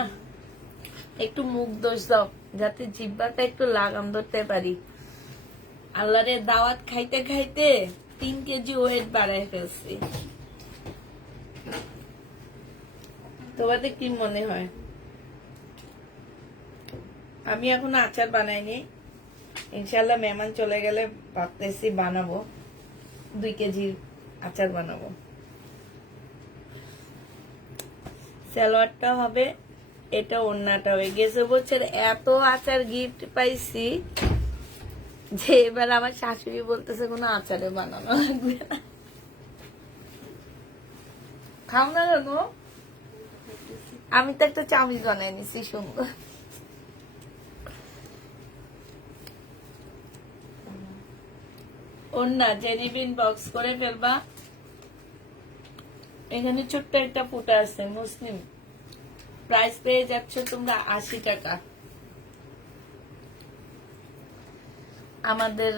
একটু মুখ দোষ দাও যাতে জিহ্বাটা একটু লাগাম ধরতে পারি। আল্লাহরে দাওয়াত খাইতে খাইতে 3 কেজি ওয়েট বাড়াই ফেলছি। তোমাদের কি মনে হয়? আমি এখন আচার বানাইনি, ইনশাল্লাহ মেহমান চলে গেলে ভাবতেছি বানাবো, 2 কেজির আচার বানাবো। সালোয়ারটা হবে, এটা ওড়নাটা হয়ে গেছে। বছর এত আচার গিফট পাইছি যে এবার আমার শাশুড়ি বলতেছে কোনো আচারে বানানো লাগবে না। খাও না কেন? আমি তো একটা চামিচ বানাই নিছি সুন্দর। ওড়না জেনিবিন বক্স করে ফেলবা। এখানে ছোট্ট একটা ফুটা আছে মুসলিম, প্রাইস পেয়ে যাচ্ছ তোমরা 80 টাকা। আমাদের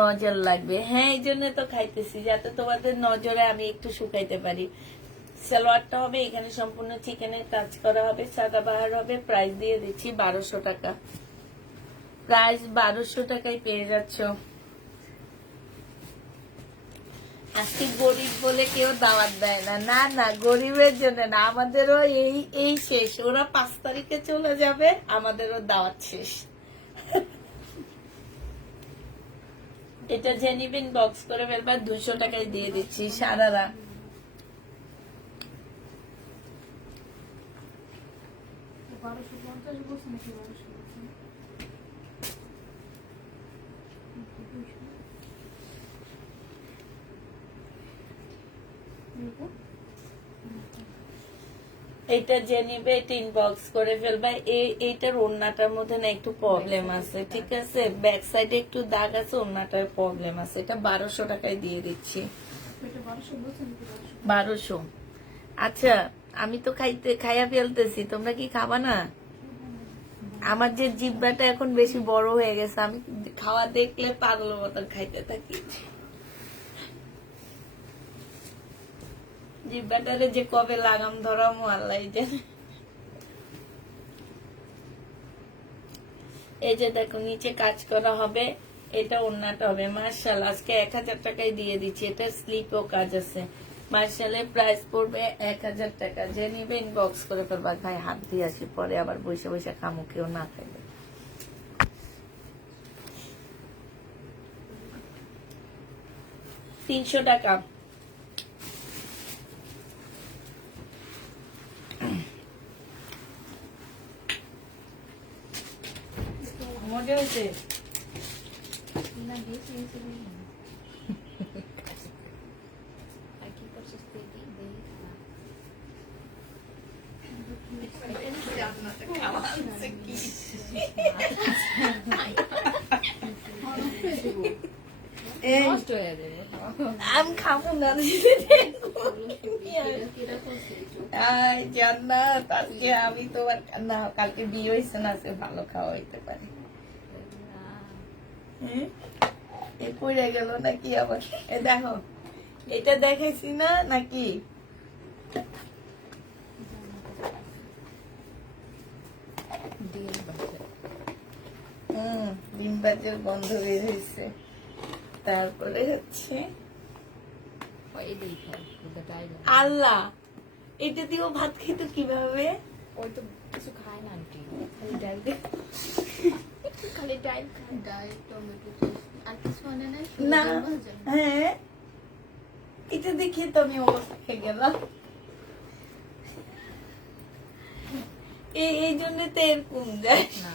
নজর লাগবে, হ্যাঁ এই জন্য তো খাইতেছি, যাতে তোমাদের নজরে আমি একটু শুকাইতে পারি। সালোয়ারটা হবে এখানে সম্পূর্ণ চিকেনের কাজ করা হবে, সাদাবাহার হবে। প্রাইস দিয়ে দিচ্ছি 1200 টাকা। প্রাইস 1200 টাকায় পেয়ে যাচ্ছ। আজকে গরিব বলে কেউ দাওয়াত দেয় না, না না গরিবের জন্য না, আমাদেরও এই শেষ। ওরা 5 তারিখে চলে যাবে, আমাদেরও দাওয়াত শেষ। এটা যে নিবেন বক্স করে ফেলবা, 200 টাকায় দিয়ে দিচ্ছি। সারারা 1250 বলছেন নাকি 1200 বলছেন? এটা যে নিবে টিন বক্স করে ফেলবা। এইটার ওড়নাটার মধ্যে না একটু প্রবলেম আছে, ঠিক আছে, ব্যাক সাইডে একটু দাগ আছে, ওড়নাটার প্রবলেম আছে। এটা 1200 টাকায় দিয়ে দিচ্ছি। এটা 1200 বলছেন নাকি 1200। আচ্ছা আমি তো খাইয়া ফেলতেছি, তোমরা কি খাবা না? আমার যে জিব্বাটা এখন বেশি বড় হয়ে গেছে, আমি খাওয়া দেখলে পাগল মতন খাইতে থাকি। জিব্বাটারে যে কবে লাগাম ধরামো আল্লাহ জানে। এই যে দেখো নিচে কাজ করা হবে, এটা ওড়নাটা হবে। মার্শাল আজকে 1000 টাকায় দিয়ে দিচ্ছি। এটা স্লিপও কাজ আছে। মার্শালের প্রাইস পড়বে 1000 টাকা। যে নিবে ইনবক্স করে ফেলবা। ভাই হাত দিয়ে আসি, পরে আবার বসে বসে খামো, কেউ না খাইবে। 300 টাকা। মজা হয়েছে না দিয়েছি আর কি করছিস তুই? নষ্ট হয়ে যাবে। আমি খাবো না। জান্নাত আজকে আমি তোমার না, কালকে বিয়ে হয়েছে না, আজকে ভালো খাওয়া হইতে পারে। এ পড়ে গেল নাকি আবার? এ দেখো, এটা দেখাইছি না নাকি? ডিম ভাজের গন্ধ বের হয়েছে। তারপরে হচ্ছে আল্লাহ, এটা দিয়েও ভাত খেত কিভাবে? ওই তো কিছু খায় না আন্টি, খালি ডাল দিয়ে, খালি ডাল খায়। ডাল, টমেটো, আর কিছু আনে নাই না। হ্যাঁ এটা দেখে তো আমি অবস্থা খেয়ে গেলাম। এই জন্য তো এরকম যায় না,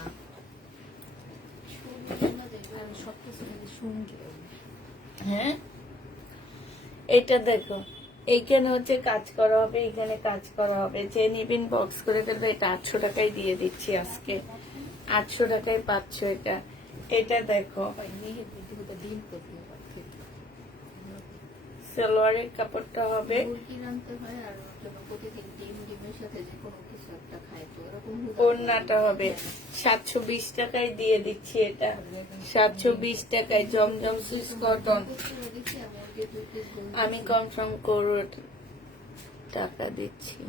সব কিছু শুনছে। হ্যাঁ এটা দেখো, এইখানে হচ্ছে কাজ করা হবে, এখানে কাজ করা হবে। যে নিবিন বক্স করে ফেলবে। এটা 800 টাকায় দিয়ে দিচ্ছি আজকে। 800 টাকায় পাচ্ছ এটা। এটা দেখো সালোয়ারের কাপড়টা হবে। ওড়নাটা হবে 720 টাকায় দিয়ে দিচ্ছি। এটা 720 টাকায় জমজম সুইস কটন। আমি কনফার্ম করো, টাকা দিচ্ছি।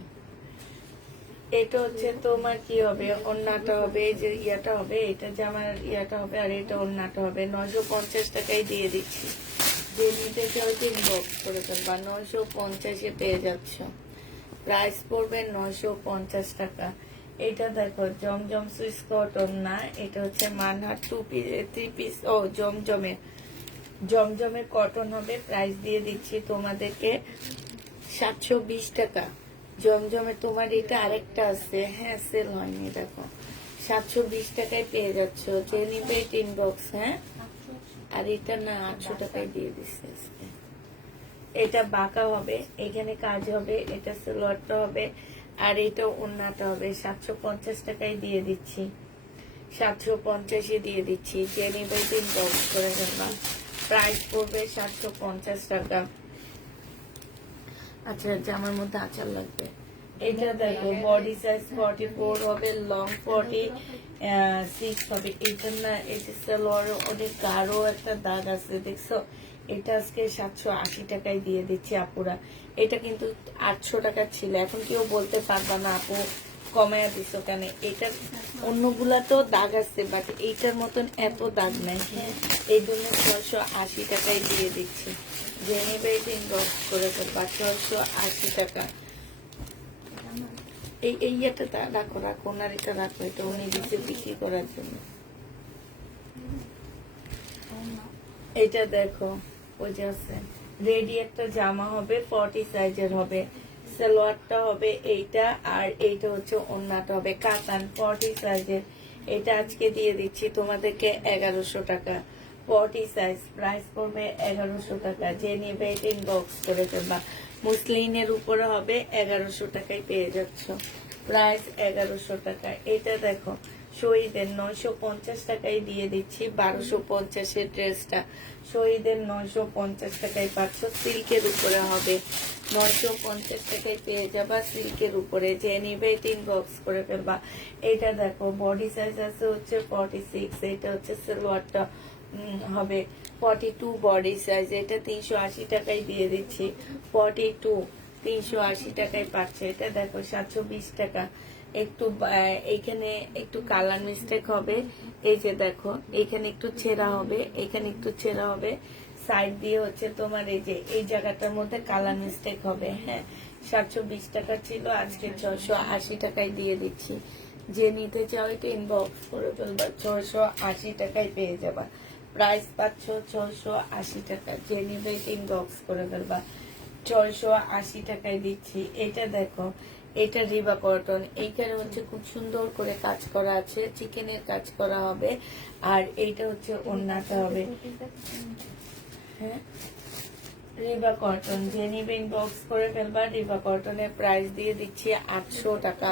এটা হচ্ছে তোমার কি হবে, ওড়নাটা হবে, এই যে ইয়াটা হবে, এটা যে আমার ইয়াটা হবে, আর এটা ওড়নাটা হবে। 950 টাকায় দিয়ে দিচ্ছি। যে নিতে চাও ইনবক্স করে ফেলবা। 950-এ পেয়ে যাচ্ছ। প্রাইস পড়বে 950 টাকা। এটা দেখো জমজম সুইস কটন না, এটা হচ্ছে মানহাট 3 পিস। ও জমজমের কটন হবে। প্রাইস দিয়ে দিচ্ছি তোমাদেরকে 720 টাকা। জমজমে তোমার এটা আরেকটা আছে, হ্যাঁ সেল হয়নি, দেখো 720 টাকায় পেয়ে যাচ্ছ। যে নিবে ইনবক্স। হ্যাঁ আর এটা না 800 টাকায় দিয়ে দিচ্ছে আজকে। এটা বাঁকা হবে, এখানে কাজ হবে, এটা সালোয়ারটা হবে, আর এটা ওড়নাটা হবে। 750 টাকায় দিয়ে দিচ্ছি। 750-এ দিয়ে দিচ্ছি। যে নিবে ইনবক্স করে ফেলবা। প্রাইস পড়বে 750 টাকা। আচ্ছা জামার মধ্যে আচার লাগবে, এটা দেখো বডি সাইজ 44 হবে, লং 46 হবে। এটা না, এটা সালোয়ার অনেক গাঢ় একটা দাগ আছে, দেখছো? এটা আজকে 780 টাকায় দিয়ে দিচ্ছি আপুরা। এটা কিন্তু 800 টাকা ছিল, এখন কেউ বলতে পারবা না আপু কমায়া দিছো কেন। এটা অন্যগুলাতেও দাগ আছে, বাট এইটার মতন এত দাগ নাই। হ্যাঁ, এই জন্য 680 টাকায় দিয়ে দিচ্ছি। যে নেবে এটা ইনবক্স করে ফেলবা, 680 টাকা। এই ইয়েটা রাখো রাখো, ওনার এটা রাখো, এটা উনি দিচ্ছে বিক্রি করার জন্য। এটা দেখো, ওই যে আছে রেডি একটা জামা হবে, 40 সাইজের হবে, সালোয়ারটা হবে এইটা, আর এইটা হচ্ছে ওন্নাটা হবে কাতান 40 সাইজের। এটা আজকে দিয়ে দিচ্ছি তোমাদেরকে 1100 টাকা, 40 সাইজ, প্রাইস পড়বে 1100 টাকা। যে নেবে এটা ইনবক্স করে ফেলবা। মুসলিনের উপরে হবে, 1100 টাকায় পেয়ে যাচ্ছ, প্রাইস 1100 টাকা। এটা দেখো শহীদের 950 টাকায় দিয়ে দিচ্ছি, 1250-এর ড্রেসটা শহীদের 950 টাকায় পাচ্ছ। সিল্কের উপরে হবে, 950 টাকায় পেয়ে যাবা সিল্কের উপরে। যে নিবে ইনবক্স করে ফেলবা। এটা দেখো বডি সাইজ আছে হচ্ছে 46, এটা হচ্ছে সালোয়ারটা হবে 42 বডি সাইজ। এটা 380 টাকায় দিয়ে দিচ্ছি, 42 380 টাকায় পাচ্ছে। এটা দেখো 720 টাকা। একটু এইখানে একটু কালার মিস্টেক হবে, এই যে দেখো এইখানে একটু ছেঁড়া হবে, এখানে একটু ছেঁড়া হবে, সাইড দিয়ে হচ্ছে তোমার এই যে এই জায়গাটার মধ্যে কালার মিস্টেক হবে। হ্যাঁ, 720 টাকা ছিল, আজকে 680 টাকায় দিয়ে দিচ্ছি। যে নিতে চাও এটা ইনবক্স করে ফেলবা, 680 টাকায় পেয়ে যাবা। প্রাইস পাচ্ছ 680 টাকা। যে নিবে এটা ইনবক্স করে ফেলবা, 680 টাকায় দিচ্ছি। এটা দেখো, এটা রিবা কটন, এইখানে হচ্ছে খুব সুন্দর করে কাজ করা আছে, চিকেনের কাজ করা হবে, আর এইটা হচ্ছে ওন্নাটা হবে। হ্যাঁ, রিবা কটন। যে নিবে ইনবক্স করে ফেলবা। রিবা কটনের প্রাইস দিয়ে দিচ্ছি 800 টাকা,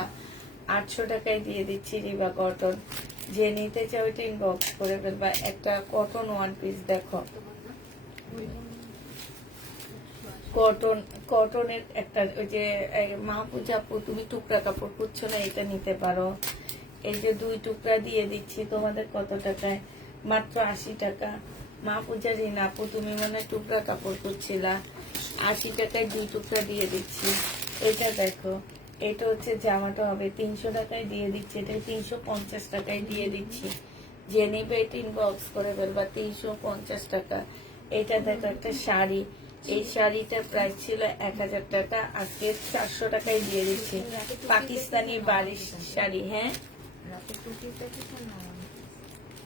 800 টাকায় দিয়ে দিচ্ছি রিবা কটন। যে নিতে চাও এটা ইনবক্স করে ফেলবা। একটা কটন ওয়ান পিস দেখো, কটনের একটা, ওই যে মা পূজাপু তুমি টুকরা কাপড় খুঁজছো না, এটা নিতে পারো। এই যে 2 টুকরা দিয়ে দিচ্ছি তোমাদের কত টাকায়, মাত্র 80 টাকা। মা পূজা রিন আপু তুমি মনে টুকরা কাপড় খুঁজছিলা, 80 টাকায় 2 টুকরা দিয়ে দিচ্ছি। এটা দেখো, এটা হচ্ছে জামাটা হবে 300 টাকায় দিয়ে দিচ্ছি, এটা 350 টাকায় দিয়ে দিচ্ছি। যে নিবে এটা ইনবক্স করে ফেলবা, 350 টাকা। এটা দেখো একটা শাড়ি, এই শাড়িটার প্রাইস ছিল 1000 টাকা, আজকে 400 টাকায় দিয়ে দিচ্ছি। পাকিস্তানি বারিশ শাড়ি। হ্যাঁ,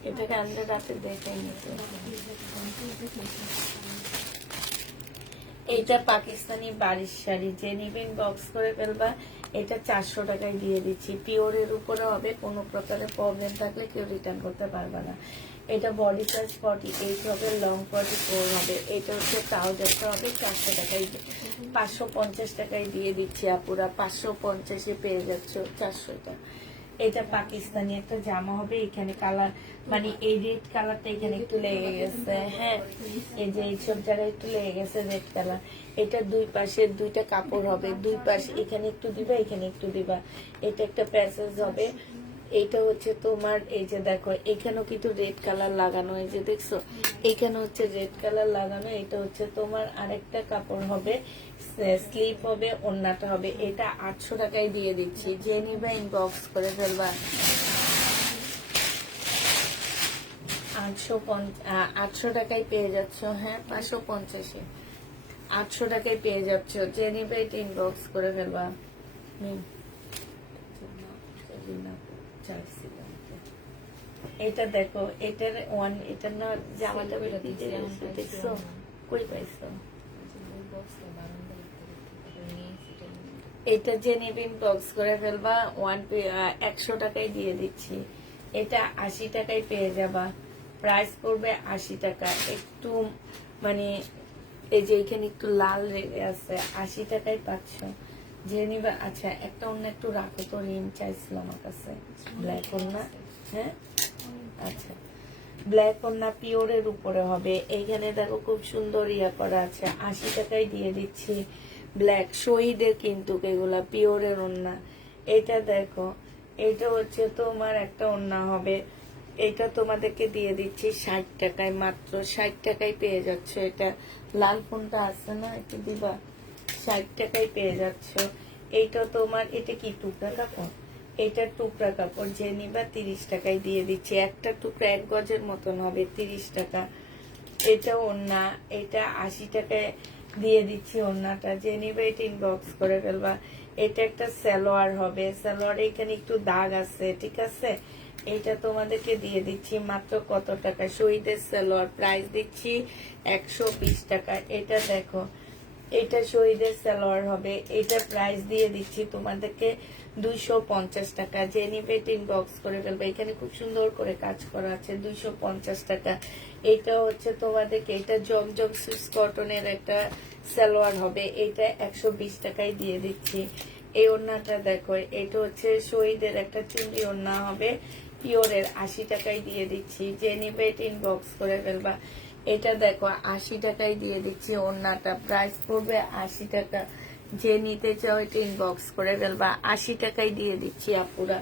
এটাকে আমরা রাতে দেখাই নিতে। এইটা পাকিস্তানি বারিশ শাড়ি। যে নিবেন বক্স করে ফেলবা। এটা 400 টাকায় দিয়ে দিচ্ছি। পিওরের উপরে হবে, কোনো প্রকারের প্রবলেম থাকলে কেউ রিটার্ন করতে পারবে না। এটা বডি সাইজ 48 হবে, লং 44 হবে। এটা হচ্ছে ট্রাউজারটা হবে 400 টাকায়, 550 টাকায় দিয়ে দিচ্ছি আপুরা, 550-এ পেয়ে যাচ্ছ 400টা। এটা পাকিস্তানি একটা জামা হবে, এখানে কালার মানে এই রেড কালারটা এখানে একটু লেগে গেছে। হ্যাঁ, এই যে এইসব জায়গায় একটু লেগে গেছে রেড কালার। এটা দুই পাশে 2টা কাপড় হবে, দুই পাশে এখানে একটু দিবা, এখানে একটু দিবা। এটা একটা প্যাসেজ হবে। এইটা হচ্ছে তোমার, এই যে দেখো এখানেও কিন্তু রেড কালার লাগানো, এই যে দেখছো এখানে হচ্ছে রেড কালার লাগানো। এটা হচ্ছে তোমার আরেকটা কাপড় হবে, স্লিপ হবে, ওন্নাটা হবে। এটা 800 টাকায় দিয়ে দিচ্ছি। যে নিবে ইনবক্স করে ফেলবা। 800 টাকায় পেয়ে যাচ্ছ। হ্যাঁ, 550-এ 800 টাকায় পেয়ে যাচ্ছ। যে নিবে এটা ইনবক্স করে ফেলবা। এটা দেখো, এটার এটা না জামাটা দেখছো কই পাইছো? এটা যে নেবে ইনবক্স করে ফেলবা। 100 টাকায় দিয়ে দিচ্ছি। এটা 80 টাকায় পেয়ে যাবা। প্রাইস পড়বে 80 টাকা। একটু মানে এই যে এখানে একটু লাল লেগে আছে, 80 টাকায় পাচ্ছ। যে নিবে। আচ্ছা, একটা অন্য একটু রাখো তো, রিম চাইছিল আমার কাছে, ব্ল্যাক ওন্না। হ্যাঁ, আচ্ছা, ব্ল্যাক ওন্না পিওরের উপরে হবে। এইখানে দেখো খুব সুন্দর ইয়া করা আছে, 80 টাকায় দিয়ে দিচ্ছি। ব্ল্যাক শহীদের কিন্তু এগুলা পিওরের ওন্না। এটা দেখো, এটা হচ্ছে তোমার একটা ওন্না হবে, এটা তোমাদেরকে দিয়ে দিচ্ছি 60 টাকায়, মাত্র 60 টাকায় পেয়ে যাচ্ছ। এটা লাল ফোনটা আছে না, একটু দিবা, 60 টাকায় পেয়ে যাচ্ছ। এইটা তোমার, এটা কি টুকরা কাপড়, এটা টুকরা কাপড়, যে নিবা 30 টাকায় দিয়ে দিচ্ছি। একটা টুকরা 1 গজের মতন হবে, 30 টাকা। এটা ওন্না, এটা 80 টাকায় দিয়ে দিচ্ছি ওন্নাটা, যে নিবে এটা ইনবক্স করে ফেলবা। এটা একটা সালোয়ার হবে, সালোয়ার এখানে একটু দাগ আছে, ঠিক আছে। এটা তোমাদেরকে দিয়ে দিচ্ছি মাত্র কত টাকা, শহীদের সালোয়ার, প্রাইস দিচ্ছি 120 টাকা। এটা দেখো, এটা শহীদের সালোয়ার হবে, এটা প্রাইস দিয়ে দিচ্ছি তোমাদেরকে 250 টাকা। যে নিবে ইনবক্স করে ফেলবে, এখানে খুব সুন্দর করে কাজ করা আছে, 250 টাকা। এটা হচ্ছে তোমাদেরকে, এটা জমজম সুইস কটনের একটা সালোয়ার হবে, এটা 120 টাকায় দিয়ে দিচ্ছি। এই ওড়নাটা দেখো, এটা হচ্ছে শহীদের একটা চুন্ডি ওড়না হবে, পিওরের, 80 টাকায় দিয়ে দিচ্ছি। যে নিবে ইনবক্স করে ফেলবা। এটা দেখো 80 টাকায় দিয়ে দিচ্ছি ওড়নাটা, প্রাইস পড়বে 80 টাকা। যে নিতে চাও এটা ইনবক্স করে ফেলবা, 80 টাকায় দিয়ে দিচ্ছি আপুরা।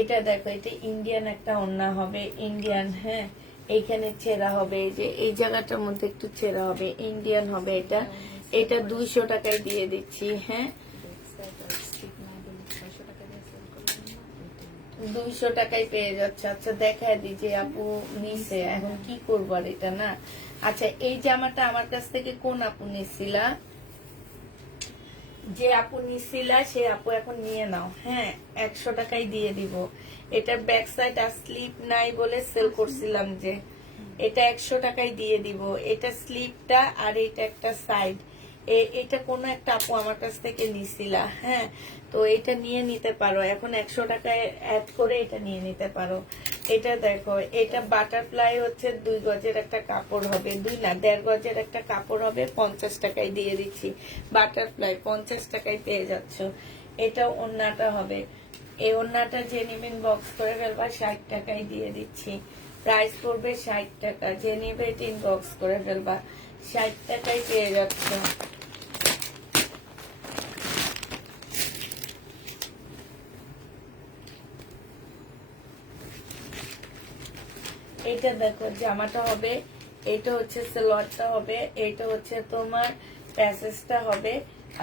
এটা দেখো, এটা ইন্ডিয়ান একটা ওড়না হবে, ইন্ডিয়ান, হ্যাঁ, এইখানে ছেঁড়া হবে, এই যে এই জায়গাটার মধ্যে একটু ছেঁড়া হবে, ইন্ডিয়ান হবে এটা। এটা 200 টাকায় দিয়ে দিচ্ছি, হ্যাঁ, 200 টাকায় পেয়ে যাচ্ছে। আচ্ছা দেখায় দিই যে আপু নিছে, এখন কি করবো আর এটা না। আচ্ছা, এই জামাটা আমার কাছ থেকে কোন আপু নিছিলা, যে আপু নিছিলা সে আপু এখন নিয়ে নাও, হ্যাঁ, 100 টাকায় দিয়ে দিব। এটার ব্যাক সাইড আর স্লিপ নাই বলে সেল করছিলাম, যে এটা 100 টাকায় দিয়ে দিব। এটা স্লিপটা আর এটা একটা সাইড, এটা কোনো একটা আপু আমার কাছ থেকে নিছিলা, হ্যাঁ, তো এটা নিয়ে নিতে পারো এখন, 100 টাকায় অ্যাড করে এটা নিয়ে নিতে পারো। এটা দেখো, এটা বাটারফ্লাই হচ্ছে 2 গজের একটা কাপড় হবে, 2 না 1.5 গজের একটা কাপড় হবে, 50 টাকায় দিয়ে দিচ্ছি। বাটারফ্লাই 50 টাকায় পেয়ে যাচ্ছ। এটা ওড়নাটা হবে, এই ওড়নাটা যে নিবেন বক্স করে ফেলবা, 60 টাকায় দিয়ে দিচ্ছি। প্রাইস পড়বে 60 টাকা। যে নিবে ইনবক্স করে ফেলবা, 60 টাকায় পেয়ে যাচ্ছ। এটা দেখো, জামাটা হবে, এটা হচ্ছে সালোয়ারটা হবে, এটা হচ্ছে তোমার প্যাসেজটা হবে,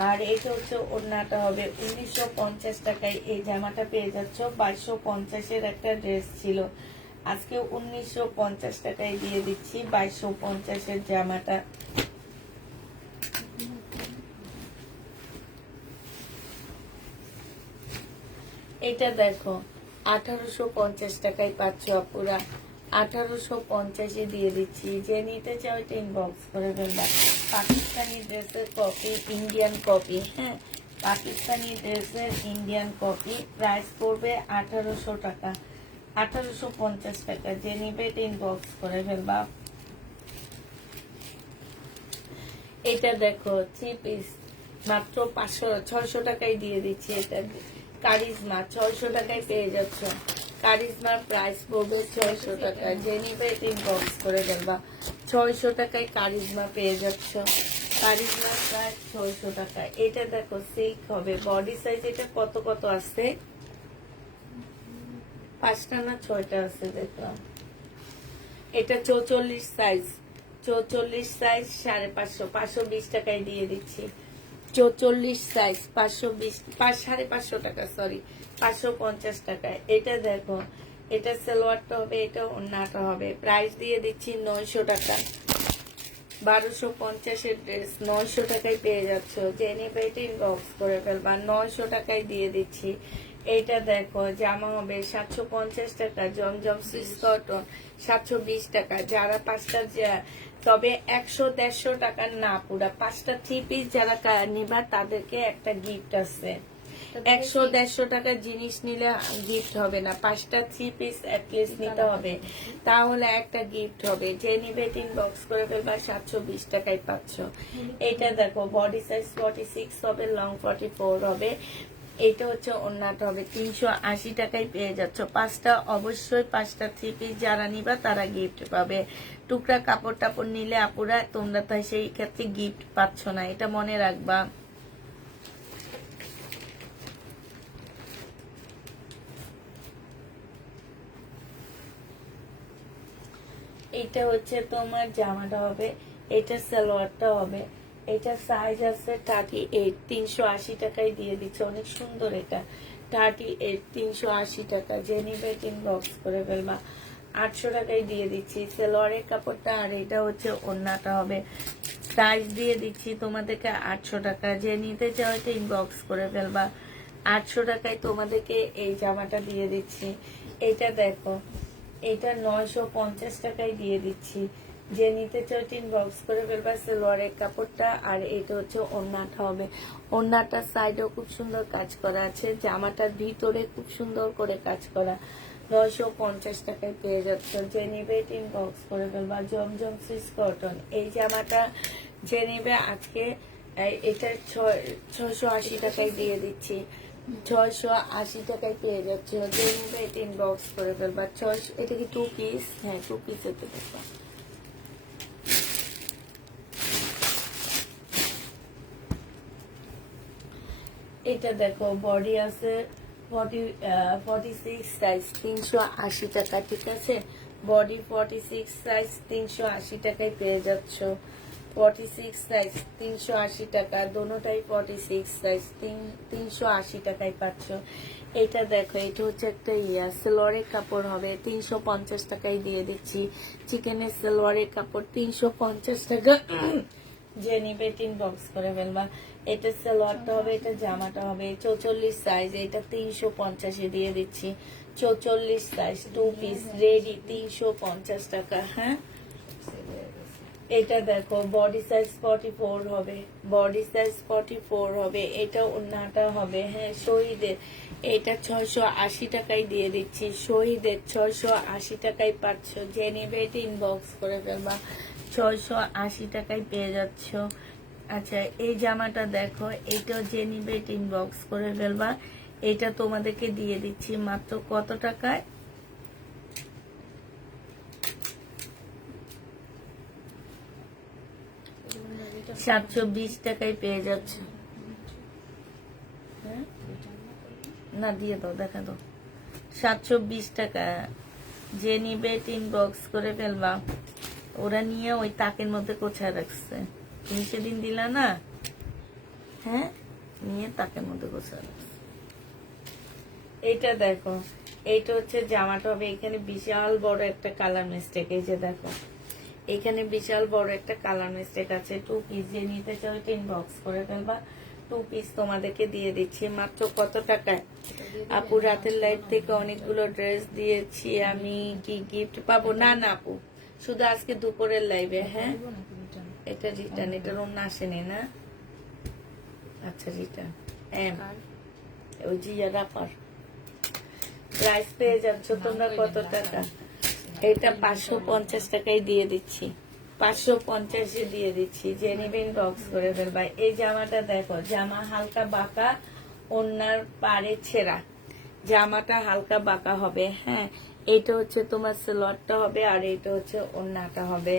আর এটা হচ্ছে ওড়নাটা হবে। 1950 টাকায় এই জামাটা পেয়ে যাচ্ছ। 2250 একটা ড্রেস ছিল, আজকে 1950 টাকায় দিয়ে দিচ্ছি 2250 জামাটা। এটা দেখো, 1850 টাকায় পাচ্ছ আপুরা, 1850 দিয়ে দিচ্ছি। যে নিতে চাও এটা ইনবক্স করে ফেলবা। পাকিস্তানি ড্রেসের কপি, ইন্ডিয়ান কপি, হ্যাঁ, পাকিস্তানি ড্রেসের ইন্ডিয়ান কপি, প্রাইস পড়বে 1800 টাকা, 1850 টাকা। যে নিবে এটা ইনবক্স করে ফেলবা। এটা দেখো 3 পিস, মাত্র 600 টাকায় দিয়ে দিচ্ছি। এটা কারিজমা, 600 টাকায় পেয়ে যাচ্ছ। কারিজমার প্রাইস পড়বে 600 টাকা। যে নিবে ইনবক্স করে ফেলবা। 600 টাকায় কারিজমা পেয়ে যাচ্ছ। কারিজমার প্রাইস 600 টাকা। এটা দেখো সিল্ক হবে, বডি সাইজ এটা কত কত আছে, 5টা না 6টা আছে দেখলাম। এটা 44 সাইজ, 44 সাইজ 550, 520 টাকায় দিয়ে দিচ্ছি। 44 সাইজ 520, 550 টাকা, সরি 550 টাকায়। এটা দেখো, এটা সালোয়ারটা হবে, এটা ওড়নাটা হবে, প্রাইস দিয়ে দিচ্ছি 900 টাকা। 1250 ড্রেস 900 টাকায় পেয়ে যাচ্ছ। যে নিবে এটা ইনবক্স করে ফেলবা, 900 টাকায় দিয়ে দিচ্ছি। এইটা দেখো, জামা হবে 750 টাকা, জমজম সুইস কটন 720 টাকা। যারা 5টা, তবে 100-150 টাকার না, পুরা 5টা 3 পিস যারা নিবা তাদেরকে একটা গিফট আছে। 100-150 টাকার জিনিস নিলে গিফট হবে না, 5টা 3 পিস অ্যাটলিস্ট নিতে হবে, তাহলে একটা গিফট হবে। যে নিবে ইনবক্স করে ফেলবা, 720 টাকায় পাচ্ছ। এটা দেখো, বডি সাইজ 46 হবে, লং 44 হবে, এটা হচ্ছে ওড়নাটা হবে 380 টাকায় পেয়ে যাচ্ছ। পাঁচটা অবশ্যই 5টা 3 পিস যারা নিবা তারা গিফট পাবে। টুকরা কাপড় টাপড় নিলে আপুরা তোমরা তাই সেই ক্ষেত্রে গিফট পাচ্ছ না, এটা মনে রাখবা। এটা হচ্ছে তোমার জামাটা হবে, এটা সালোয়ারটা হবে। এটা সাইজ আছে 38, 380 টাকায় দিয়ে দিচ্ছে। অনেক সুন্দর এটা, 38 380 টাকা। যে নিবে ইনবক্স করে ফেলবা। 800 টাকায় দিয়ে দিচ্ছি সালোয়ারের কাপড়টা, আর এটা হচ্ছে ওড়নাটা হবে। প্রাইস দিয়ে দিচ্ছি তোমাদেরকে 800 টাকা। যে নিতে চাও এটা ইনবক্স করে ফেলবা। 800 টাকায় তোমাদেরকে এই জামাটা দিয়ে দিচ্ছি। এটা দেখো, এটা 950 টাকায় দিয়ে দিচ্ছি। যে নিতে চাও ইনবক্স করে ফেলবা। সালোয়ারের কাপড়টা, আর এটা হচ্ছে ওড়নাটা হবে। ওড়নাটার সাইডেও খুব সুন্দর কাজ করা আছে, জামাটার ভিতরে খুব সুন্দর করে কাজ করা। 950 টাকায় পেয়ে যাচ্ছ। যে নিবে ইনবক্স করে ফেলবা। জমজম সুইস কটন এই জামাটা যে নিবে আজকে এটা 680 টাকায় দিয়ে দিচ্ছি। 680 টাকায় পেয়ে যাচ্ছে। যে নিবে ইনবক্স করে ফেলবা। এটা কি 2 পিস? হ্যাঁ 2 পিস হতে দেখবা। এটা দেখো, বডি আছে 46 সাইজ 380 টাকা, ঠিক আছে। বডি 46 সাইজ 380 টাকায় পেয়ে যাচ্ছ। 46 সাইজ 380 টাকা, দোনোটাই 46 সাইজ 380 টাকায় পাচ্ছ। এটা দেখো, এটা হচ্ছে একটা সালোয়ারের কাপড় হবে, 350 টাকায় দিয়ে দিচ্ছি। চিকেনের সালোয়ারের কাপড় 350 টাকা। যে নিবে ইনবক্স করে ফেলবা। এটা সালোয়ারটা হবে, এটা জামাটা হবে 44 সাইজ, এটা 350 দিয়ে দিচ্ছি। 44 সাইজ 2 পিস রেডি 350 টাকা। হ্যাঁ, এটা দেখো, বডি সাইজ 44 হবে, বডি সাইজ 44 হবে। এটা ওড়নাটা হবে, হ্যাঁ শহীদের। এটা 680 টাকায় দিয়ে দিচ্ছি। শহীদের 680 টাকায় পাচ্ছ। যে নেবে এটা ইনবক্স করে ফেলবা। 680 টাকায় পেয়ে যাচ্ছ। আচ্ছা, এই জামাটা দেখো, এটাও যে নিবে এটা ইনবক্স করে ফেলবা। এটা তোমাদেরকে দিয়ে দিচ্ছি মাত্র কত টাকায়? 720 টাকায় পেয়ে যাচ্ছ। না দিয়ে দাও, দেখা দাও। 720 টাকা। যে নিবে ইনবক্স করে ফেলবা। ওরা নিয়ে ওই তাকের মধ্যে কোথায় রাখছে, তুমি সেদিন দিলা না? হ্যাঁ, নিয়ে তাকের মধ্যে কোথায় রাখছে। এইটা দেখো, এইটা হচ্ছে জামাটা হবে। এখানে বিশাল বড় একটা কালার মিস্টেক, এই যে দেখো এখানে বিশাল বড় একটা কালার মিস্টেক আছে। 2 পিস যে নিতে চাও এটা ইনবক্স করে ফেলবা। 2 পিস তোমাদেরকে দিয়ে দিচ্ছি মাত্র কত টাকায়? আপু রাতের লাইভ থেকে অনেকগুলো ড্রেস দিয়েছি, আমি কি গিফট পাবো? না না আপু, শুধু আজকে দুপুরের লাইভে। হ্যাঁ, এটা রিটার্ন, এটা রুম আসেনি না? আচ্ছা রিটার্ন ওই জিয়া রাপার। প্রাইস পেয়ে যাচ্ছ তোমরা কত টাকা? এটা 550 টাকায় দিয়ে দিচ্ছি। 550 দিয়ে দিচ্ছি। যে নিবেন বক্স করে ফেলবা। এই জামাটা দেখো, জামা হালকা বাঁকা, ওনার পাড়ে ছেঁড়া। জামাটা হালকা বাঁকা হবে। হ্যাঁ, এটা হচ্ছে তোমার সালোয়ারটা হবে, আর এটা হচ্ছে ওড়নাটা হবে।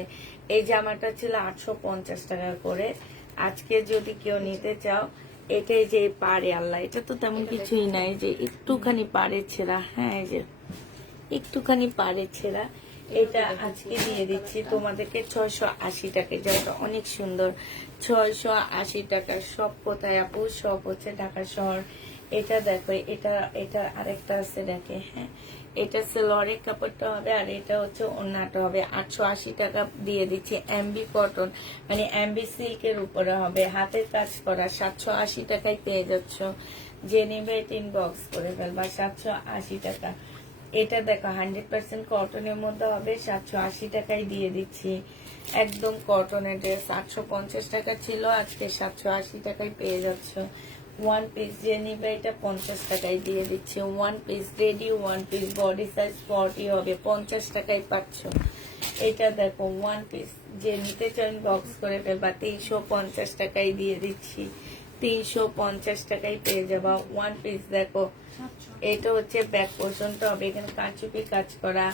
এই জামাটা ছিল 850 টাকা করে। আজকে যদি কেউ নিতে চাও, এটাই যে পাড়ে, আল্লাহ এটা তো তেমন কিছুই নাই, যে একটুখানি পাড়ে ছেঁড়া। হ্যাঁ, এই যে একটুখানি পাড়ে ছেঁড়া। এটা আজকে দিয়ে দিচ্ছি তোমাদেরকে 680 টাকা। যেটা অনেক সুন্দর, 680 টাকা। সব কোথায় আপু? সব হচ্ছে ঢাকা শহর। এটা দেখো, এটা এটা আরেকটা আছে দেখে। হ্যাঁ, এটা সালোয়ারের কাপড়টা হবে, আর এটা হচ্ছে ওড়নাটা হবে। 880 টাকা দিয়ে দিচ্ছি। এমবি কটন মানে এমবি সিল্কের উপরে হবে, হাতের কাজ করা। 780 টাকায় পেয়ে যাচ্ছ। যে নেবে এটা ইনবক্স করে ফেলবা। 780 টাকা। এটা দেখো 100% কটনের মধ্যে হবে, 780 টাকায় দিয়ে দিচ্ছি। একদম কটনের ড্রেস। 850 টাকা ছিল, আজকে 780 টাকায় পেয়ে যাচ্ছ। 1 পিস যে নিবে এটা 50 টাকায় দিয়ে দিচ্ছি। 1 piece ready, 1 piece body size 40 হবে, 50 টাকায় পাচ্ছ। এটা দেখো 1 পিস যে নিতে চান বক্স করে ফেলবা। 350 টাকায় দিয়ে দিচ্ছি। 350 টাকায় পেয়ে যাবা। ওয়ান পিস দেখো, এটা হচ্ছে ব্যাক পোর্শনটা হবে, এখানে কাঁচুপি কাজ করা,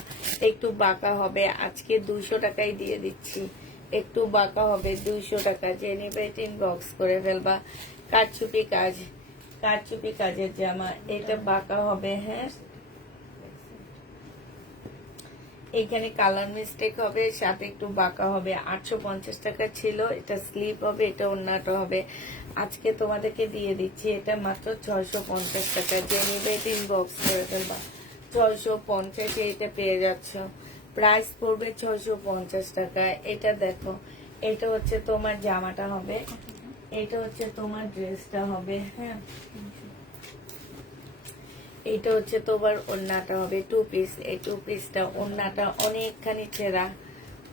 একটু বাঁকা হবে। আজকে 200 টাকায় দিয়ে দিচ্ছি, একটু বাঁকা হবে 200 টাকা। যে নিবে ইনবক্স করে ফেলবা। কারচুপি কাজ, কারচুপি কাজের জামা, এটা বাঁকা হবে। হ্যাঁ, এখানে কালার মিস্টেক হবে, সাথে একটু বাঁকা হবে। 850 টাকা ছিল, এটা স্লিপ হবে, এটা ওন্নাটা হবে। আজকে তোমাদেরকে দিয়ে দিচ্ছি এটা মাত্র 650 টাকা। যে নিবে ইনবক্স করে ফেলবা। 650 এটা পেয়ে যাচ্ছ, প্রাইস পড়বে 650 টাকা। এটা দেখো, এটা হচ্ছে তোমার জামাটা হবে, এটা হচ্ছে তোমার ড্রেসটা হবে। হ্যাঁ, এটা হচ্ছে তোমার ওড়নাটা হবে, টু পিস। এই টু পিসটা ওড়নাটা অনেকখানি ছেঁড়া,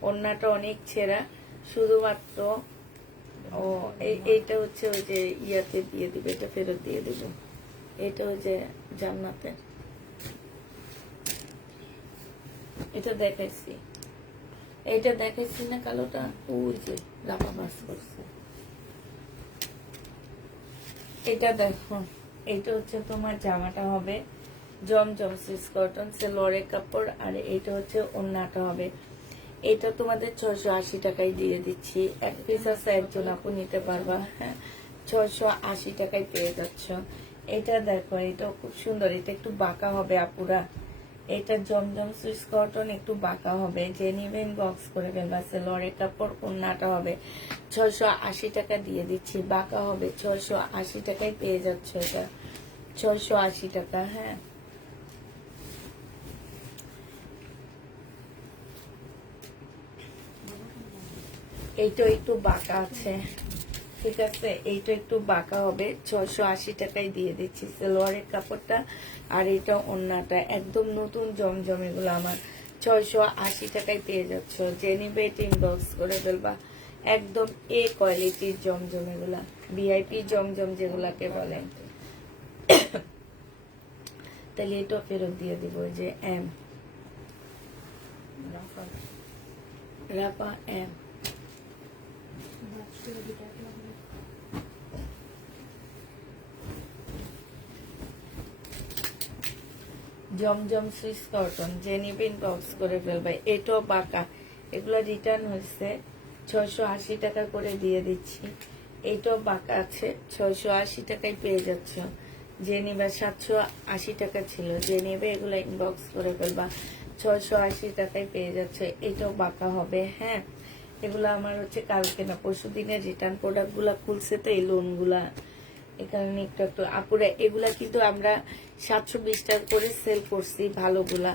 ওড়নাটা অনেক ছেঁড়া শুধুমাত্র। ও এইটা হচ্ছে ওই যে ইয়াতে দিয়ে দিবে, এটা ফেরত দিয়ে দিব। এটা ওই যে জান্নাতে, এটা দেখাইছি, এটা দেখাইছি না কালোটা, ওই যে রাপা বাস করছে। এটা দেখো, এটা হচ্ছে তোমার জামাটা হবে জমজম সুইস কটন সেলোয়ারের কাপড়, আর এটা হচ্ছে ওড়নাটা হবে। এটা তোমাদের 680 টাকায় দিয়ে দিচ্ছি। এক পিস আছে, একজন আপু নিতে পারবা। হ্যাঁ, 680 টাকায় পেয়ে যাচ্ছ। এটা দেখো, এটা খুব সুন্দর, এটা একটু বাঁকা হবে আপুরা। এটা জমজম সুইস কটন, একটু বাঁকা হবে। যে নিবেন বক্স করে ফেলবা। সেলোয়ারের কাপড়, ওড়নাটা হবে। 680 টাকা দিয়ে দিচ্ছি, বাঁকা হবে। 680 টাকায় পেয়ে যাচ্ছ এটা, 680 টাকা। হ্যাঁ, এইটা একটু বাঁকা আছে, ঠিক আছে, এইটা একটু বাঁকা হবে। 680 টাকায় দিয়ে দিচ্ছি সালোয়ারের কাপড়টা, আর এটা ওড়নাটা একদম নতুন জমজম। এগুলো আমার 680 টাকায় পেয়ে যাচ্ছ। যে নিবে ইনবক্স করে ফেলবা। একদম এ কোয়ালিটির জমজম, এগুলা ভিআইপি জমজম যেগুলাকে বলেন। তাহলে এটা ফেরত দিয়ে দিব। যে এম রাপা এম, জমজম সুইস কটন। যে নিবেন বক্স করে ফেলবে। এটাও বাঁকা, এগুলো রিটার্ন হয়েছে, 680 টাকা করে দিয়ে দিচ্ছি। এটাও বাঁকা আছে, 680 টাকায় পেয়ে যাচ্ছ। যে নিবে 780 টাকা ছিল, যে নেবে এগুলো ইনবক্স করে ফেলবা। 680 টাকায় পেয়ে যাচ্ছে। এটাও বাঁকা হবে। হ্যাঁ, এগুলো আমার হচ্ছে কালকে না পরশু দিনের রিটার্ন প্রোডাক্ট গুলা খুলছে, তো এই লোন গুলা এই কারণে একটু একটু আপুরা। এগুলা কিন্তু আমরা 720 টাকা করে সেল করছি ভালোগুলা।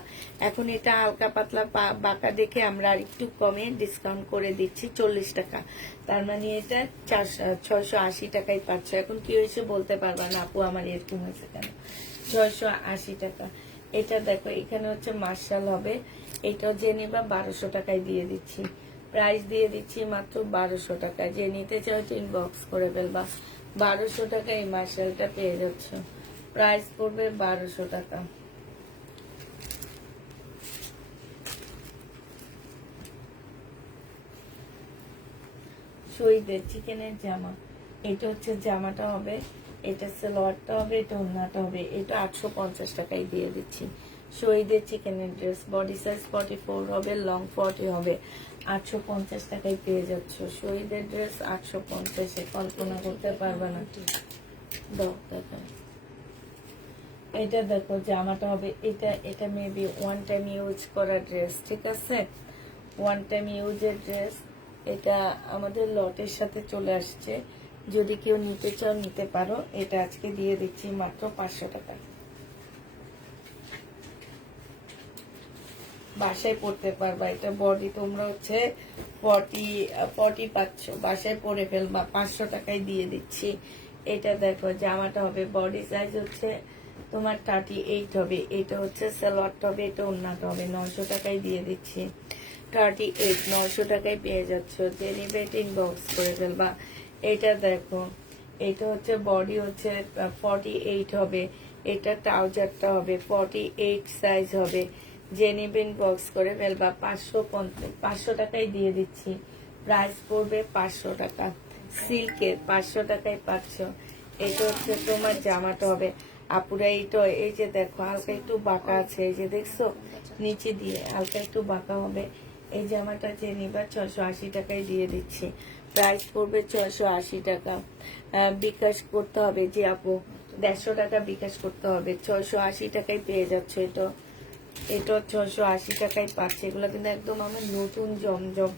এখন এটা হালকা পাতলা বাঁকা দেখে আমরা আর একটু কমে ডিসকাউন্ট করে দিচ্ছি 40 টাকা। তার মানে এটা 680 টাকায় পাচ্ছ। এখন কি হয়েছে বলতে পারবা না আপু, আমার এরকম হয়েছে কেন। 680 টাকা। এটা দেখো, এখানে হচ্ছে মার্শাল হবে, এটাও যে নিবা 1200 টাকায় দিয়ে দিচ্ছি। প্রাইস দিয়ে দিচ্ছি মাত্র 1200 টাকা। যে নিতে চাও ইনবক্স করে ফেলবা। 1200 টাকা এই মার্শালটা পেয়ে যাচ্ছ, প্রাইস পড়বে 1200 টাকা। শহীদের চিকেনের জামা, এটা হচ্ছে জামাটা হবে, এটা সালোয়ারটা হবে, এটা ওড়নাটা হবে। এটা 850 টাকায় দিয়ে দিচ্ছি। শহীদের চিকেনের ড্রেস, বডি সাইজ 44 হবে, লং 40 হবে। 850 টাকায় পেয়ে যাচ্ছ। শহীদের ড্রেস 850-এ কল্পনা করতে পারবে না। এটা দেখো, জামাটা হবে এটা, এটা মেবি ওয়ান টাইম ইউজ করা ড্রেস, ঠিক আছে, ওয়ান টাইম ইউজের ড্রেস। এটা আমাদের লটের সাথে চলে আসছে, যদি কেউ নিতে চাও নিতে পারো। এটা আজকে দিয়ে দিচ্ছি মাত্র 500 টাকা। বাসায় পড়তে পারবা। এটা বডি তোমরা হচ্ছে 40 পাচ্ছ, বাসায় পরে ফেলবা। 500 টাকায় দিয়ে দিচ্ছি। এটা দেখো, জামাটা হবে বডি সাইজ হচ্ছে তোমার 38 হবে। এটা হচ্ছে সালোয়ারটা হবে, এটা ওড়নাটা হবে। 900 টাকায় দিয়ে দিচ্ছি। 38 900 টাকায় পেয়ে যাচ্ছ। যে নিবে ইনবক্স করে ফেলবা। এটা দেখো, এটা হচ্ছে বডি হচ্ছে 48 হবে, এটা ট্রাউজারটা হবে 48 সাইজ হবে। যে নিবেন বক্স করে ফেলবা। 550 টাকায় দিয়ে দিচ্ছি, প্রাইস পড়বে 500 টাকা। সিল্কের 500 টাকায় পাচ্ছ। এটা হচ্ছে তোমার জামাটা হবে আপুরা, এইটা এই যে দেখো হালকা একটু বাঁকা আছে, এই যে দেখছো নিচে দিয়ে হালকা একটু বাঁকা হবে। এই জামাটা যে নিবা 680 টাকায় দিয়ে দিচ্ছি, প্রাইস পড়বে 680 টাকা। বিকাশ করতে হবে যে আপু 150 টাকা বিকাশ করতে হবে, 680 টাকায় পেয়ে যাচ্ছ। এটা এটা 680 টাকায় পাচ্ছে। এগুলো কিন্তু একদম আমার নতুন জমজম,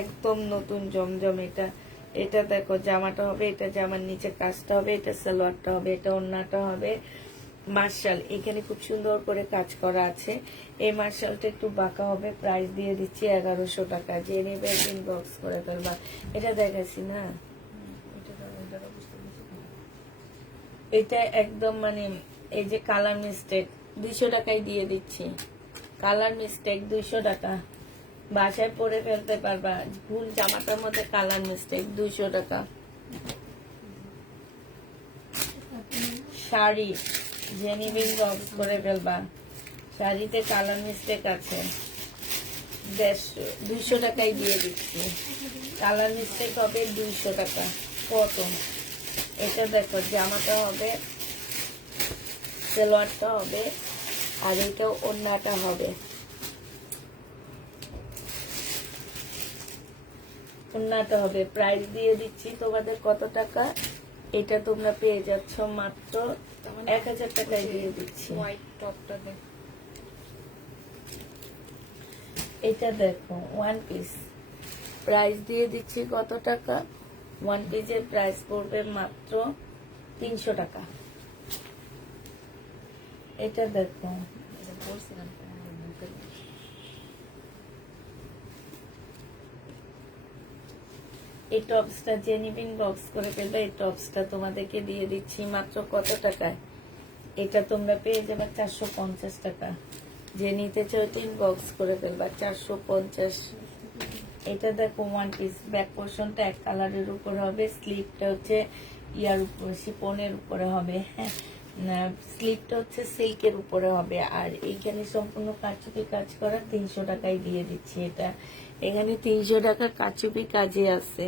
একদম নতুন জমজম। এটা এটা দেখো জামাটা হবে, এটা জামার নিচে কাজটা হবে, এটা সালোয়ারটা হবে, এটা ওড়নাটা হবে মার্শাল। এখানে খুব সুন্দর করে কাজ করা আছে। এই মার্শালটা একটু বাঁকা হবে, প্রাইস দিয়ে দিচ্ছি 1100 টাকা। যে নেবে ইনবক্স করে ফেলবা। এটা দেখাচ্ছি না, এটা একদম মানে এই যে কালার মিস্টেক 200 টাকায় দিয়ে দিচ্ছি। কালার মিস্টেক 200 টাকা, বাসায় পরে ফেলতে পারবা। ভুল জামাটার মধ্যে কালার মিস্টেক 200 টাকা। শাড়ি জেনিবিন বক্স করে ফেলবা, শাড়িতে কালার মিস্টেক আছে 200 টাকায় দিয়ে দিচ্ছি। কালার মিস্টেক হবে 200 টাকা কটন। এটা দেখো জামাটা হবে, সালোয়ারটা হবে, আর এটা ওড়নাটা হবে। ওড়নাটা হবে, প্রাইস দিয়ে দিচ্ছি তোমাদের কত টাকা। এটা তোমরা পেয়ে যাচ্ছ মাত্র 1000 টাকায় দিয়ে দিচ্ছি। হোয়াইট টপটা দেখ, এটা দেখো ওয়ান পিস, প্রাইস দিয়ে দিচ্ছি কত টাকা। ওয়ান পিসের প্রাইস পড়বে মাত্র 300 টাকা। এটা দেখো এটা বলছিলাম এই টপসটা জেনিবিন বক্স করে ফেলবে। এই টপসটা তোমাদেরকে দিয়ে দিচ্ছি মাত্র কত টাকায়। এটা তোমরা পেয়ে যাবে 450 টাকা। যে নিতে চাও তিন বক্স করে ফেলবা 450। এটা দেখো ওয়ান পিস, ব্যাক পোর্শনটা এক কালারের উপর হবে, স্লিপটা হচ্ছে ইয়ার উপর শিপনের উপরে হবে, হ্যাঁ স্লিপটা হচ্ছে সিল্কের উপরে হবে। আর এইখানে সম্পূর্ণ কারচুপি কাজ করা 300 টাকায় দিয়ে দিচ্ছি। এটা এখানে 300 টাকা কারচুপি কাজে আছে,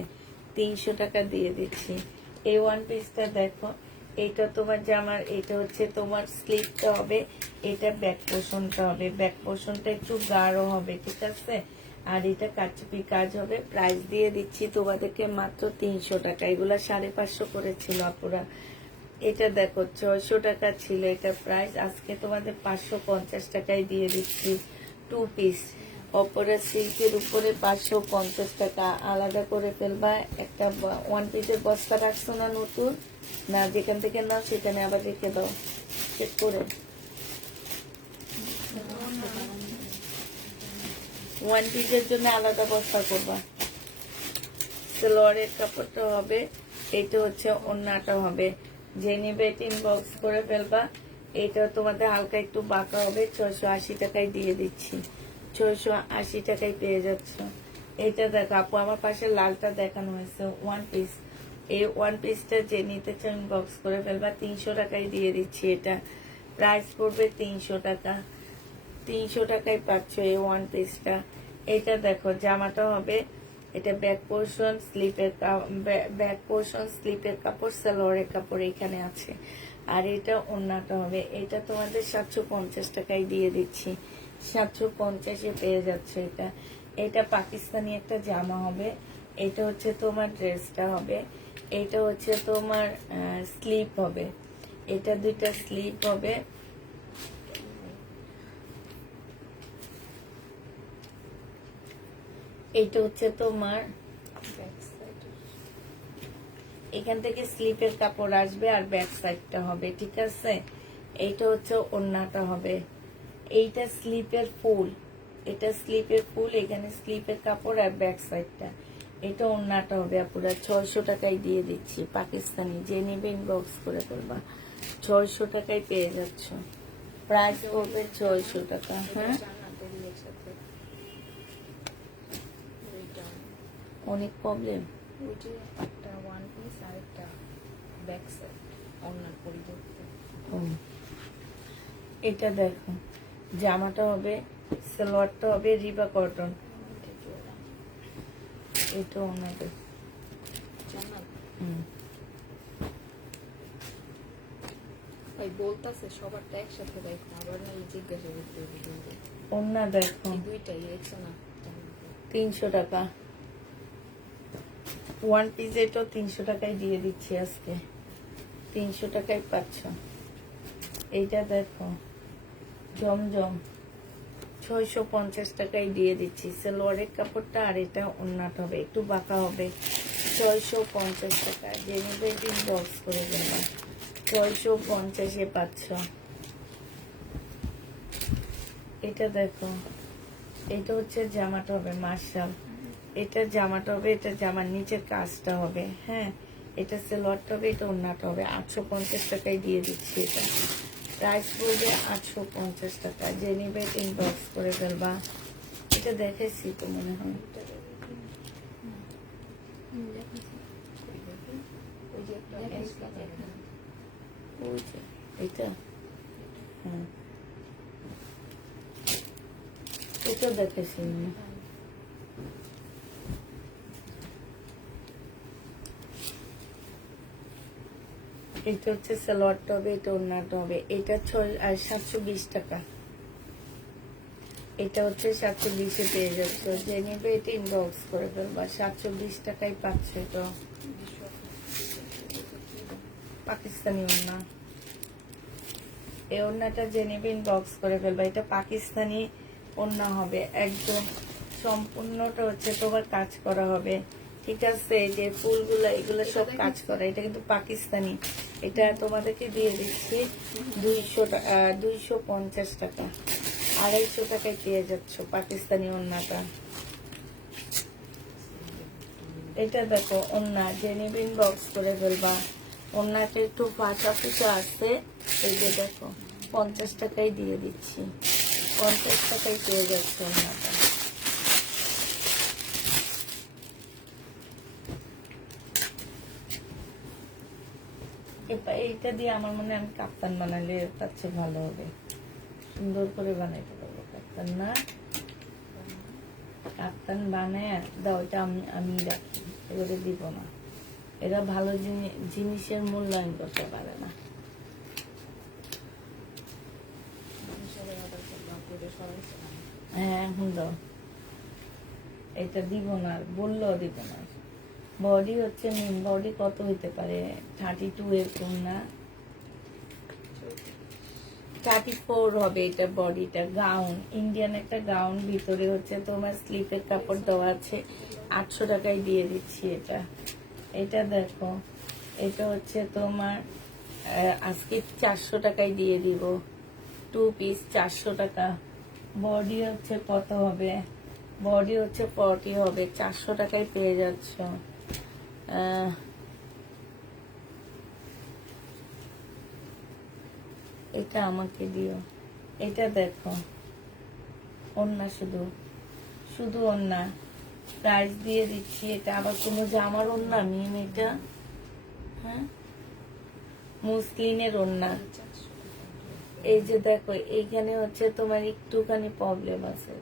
300 টাকা দিয়ে দিচ্ছি। এই ওয়ান পিসটা দেখো, এইটা তোমার জামার, এটা হচ্ছে তোমার স্লিপটা হবে, এটা ব্যাক পোর্শনটা হবে। ব্যাক পোর্শনটা একটু গাঢ় হবে, ঠিক আছে। আর এটা কারচুপি কাজ হবে। প্রাইস দিয়ে দিচ্ছি তোমাদেরকে মাত্র 300 টাকা। এগুলা 550 করেছিল আপুরা। এটা দেখো 600 টাকা ছিল এটা প্রাইস, আজকে তোমাদের 550 টাকায় দিয়ে দিচ্ছি। 2 পিস অপরা সিল্কের উপরে 550 টাকা। আলাদা করে ফেলবা। একটা ওয়ান পিসের বস্তা রাখছো না নতুন, না যেখান থেকে নাও সেখানে আবার রেখে দাও চেক করে। ওয়ান পিসের জন্য আলাদা বস্তা করবা। সালোয়ারের কাপড়টা হবে, এটা হচ্ছে ওড়নাটা হবে। যে নিবে বক্স করে ফেলবা। এটা তোমাদের হালকা একটু বাঁকা হবে, 680 টাকায় দিয়ে দিচ্ছি। 680 টাকায় পেয়ে যাচ্ছ। এটা দেখো আপু আমার পাশে লালটা দেখানো হয়েছে ওয়ান পিস। এই ওয়ান পিসটা যে নিতে চান বক্স করে ফেলবা, 300 টাকায় দিয়ে দিচ্ছি। এটা প্রাইস পড়বে 300 টাকা। 300 টাকায় পাচ্ছ এই ওয়ান পিসটা। এটা দেখো জামাটা হবে, এটা ব্যাক পোর্শন স্লিপের ব্যাক পোর্শন স্লিপের কাপড়, সালোয়ারের কাপড় এখানে আছে। আর এটা ওড়নাটা হবে। এটা তোমাদের 750 টাকায় দিয়ে দিচ্ছি। 750-এ পেয়ে যাচ্ছে এটা। এটা পাকিস্তানি একটা জামা হবে। এটা হচ্ছে তোমার ড্রেসটা হবে। এটা হচ্ছে তোমার স্লিপ হবে। এটা দুইটা স্লিপ হবে। এইটা হচ্ছে তোমার এখান থেকে স্লিপের কাপড় আসবে আর ব্যাক সাইডটা হবে, ঠিক আছে। এইটা হচ্ছে ওড়নাটা হবে। এইটা স্লিপের ফুল, এটা স্লিপের ফুল, এখানে স্লিপের কাপড় আর ব্যাক সাইডটা। এটা ওড়নাটা হবে আপুরা। 600 টাকায় দিয়ে দিচ্ছি পাকিস্তানি। যে নিবে ইনবক্স করে ফেলবা। 600 টাকায় পেয়ে যাচ্ছ। প্রাইস পড়বে 600 টাকা। হ্যাঁ অনেক প্রবলেম। একটা ওয়ান পিস আর একটা ব্যাক সাইড অন্যার পরিবর্তে। এটা দেখো জামাটা হবে, সালোয়ারটা হবে রিবা কটন। এটা ওনাদের জান্নাত হুম। ভাই বলতাছে সবারটা একসাথে দেখো, আবার না জিজ্ঞাসা করতে হবে কিন্তু। ওন্না দেখো এই দুইটাই দেখছো না জান্নাতের? 300 টাকা, ওয়ান পিস এটাও 300 টাকায় দিয়ে দিচ্ছি আজকে, 300 টাকায় পাচ্ছ। এইটা দেখো জমজম 650 টাকায় দিয়ে দিচ্ছি, সালোয়ারের কাপড়টা, আর এটা ওন্নাটা হবে একটু বাঁকা হবে, 650 টাকা। যে নিবে ইনবক্স করে দেবা, 650-এ পাচ্ছ। এটা দেখো, এটা হচ্ছে জামাটা হবে মার্শাল, এটা জামাটা হবে, এটা জামার নিচের কাজটা হবে, হ্যাঁ এটা সালোয়ারটা হবে, এটা ওন্নাটা হবে। 850 টাকায় দিয়ে দিচ্ছি এটা, প্রাইস পড়বে 850 টাকা। যে নিবে ইনবক্স করে ফেলবা। এটা দেখেছি তো মনে হয়, ওই যে একটা অ্যাশ কালার। ওই যে এটা, হ্যাঁ এটা দেখেছি আমি। এটা হচ্ছে সালোয়ারটা হবে, এটা ওন্নাটা হবে। এটা 720 টাকা, এটা হচ্ছে 720-এ পেয়ে যাচ্ছ। যে নিবে এটা ইনবক্স করে ফেলবা, 720 টাকায় পাচ্ছ। এটা পাকিস্তানি ওন্না, এই ওন্নাটা যে নিবে ইনবক্স করে ফেলবা। এটা পাকিস্তানি ওন্না হবে, একদম সম্পূর্ণটা হচ্ছে তোমার কাজ করা হবে, ঠিক আছে। এই যে ফুলগুলো এগুলো সব কাজ করা, এটা কিন্তু পাকিস্তানি। এটা তোমাদেরকে দিয়ে দিচ্ছি 250 টাকা, 250 টাকায় পেয়ে যাচ্ছ পাকিস্তানি ওন্নাটা। এটা দেখো ওন্না, যে নিবে ইনবক্স করে ফেলবা। ওন্নাটা একটু ফাটা ফুটা আছে, এই যে দেখো 50 টাকায় দিয়ে দিচ্ছি, 50 টাকায় পেয়ে যাচ্ছে ওন্নাটা। এইটা দিয়ে আমার মনে হয় আমি কাপ্তান বানালে তার চেয়ে ভালো হবে, সুন্দর করে বানাইতে পারবো। কাপ্তান না, কাপ্তান বানায় দাও, এটা আমি রাখি, এবারে দিব না। এরা ভালো জিনিসের মূল্যায়ন করতে পারে না। সবাই অর্ডার করলাম, করে সবাই চালাম। হ্যাঁ এখন দাও, এটা দিব না, আর বললেও দিব না। বডি হচ্ছে মেন, বডি কত হইতে পারে, 32 এরকম না, 34 হবে এটা বডিটা। গাউন, ইন্ডিয়ান একটা গাউন, ভিতরে হচ্ছে তোমার স্লিপের কাপড় দেওয়া আছে, 800 টাকায় দিয়ে দিচ্ছি এটা। এটা দেখো, এটা হচ্ছে তোমার আজকে 400 টাকায় দিয়ে দিব, 2 পিস 400 টাকা। বডি হচ্ছে কত হবে, বডি হচ্ছে 40 হবে, 400 টাকায় পেয়ে যাচ্ছ। এটা আমাকে দিও। এটা দেখো ওন্না, শুধু শুধু ওন্না, প্রাইস দিয়ে দিচ্ছি। এটা আবার কোনো জামার ওন্না মিম, এটা হ্যাঁ মুসলিনের ওন্না। এই যে দেখো এইখানে হচ্ছে তোমার একটুখানি প্রবলেম আছে,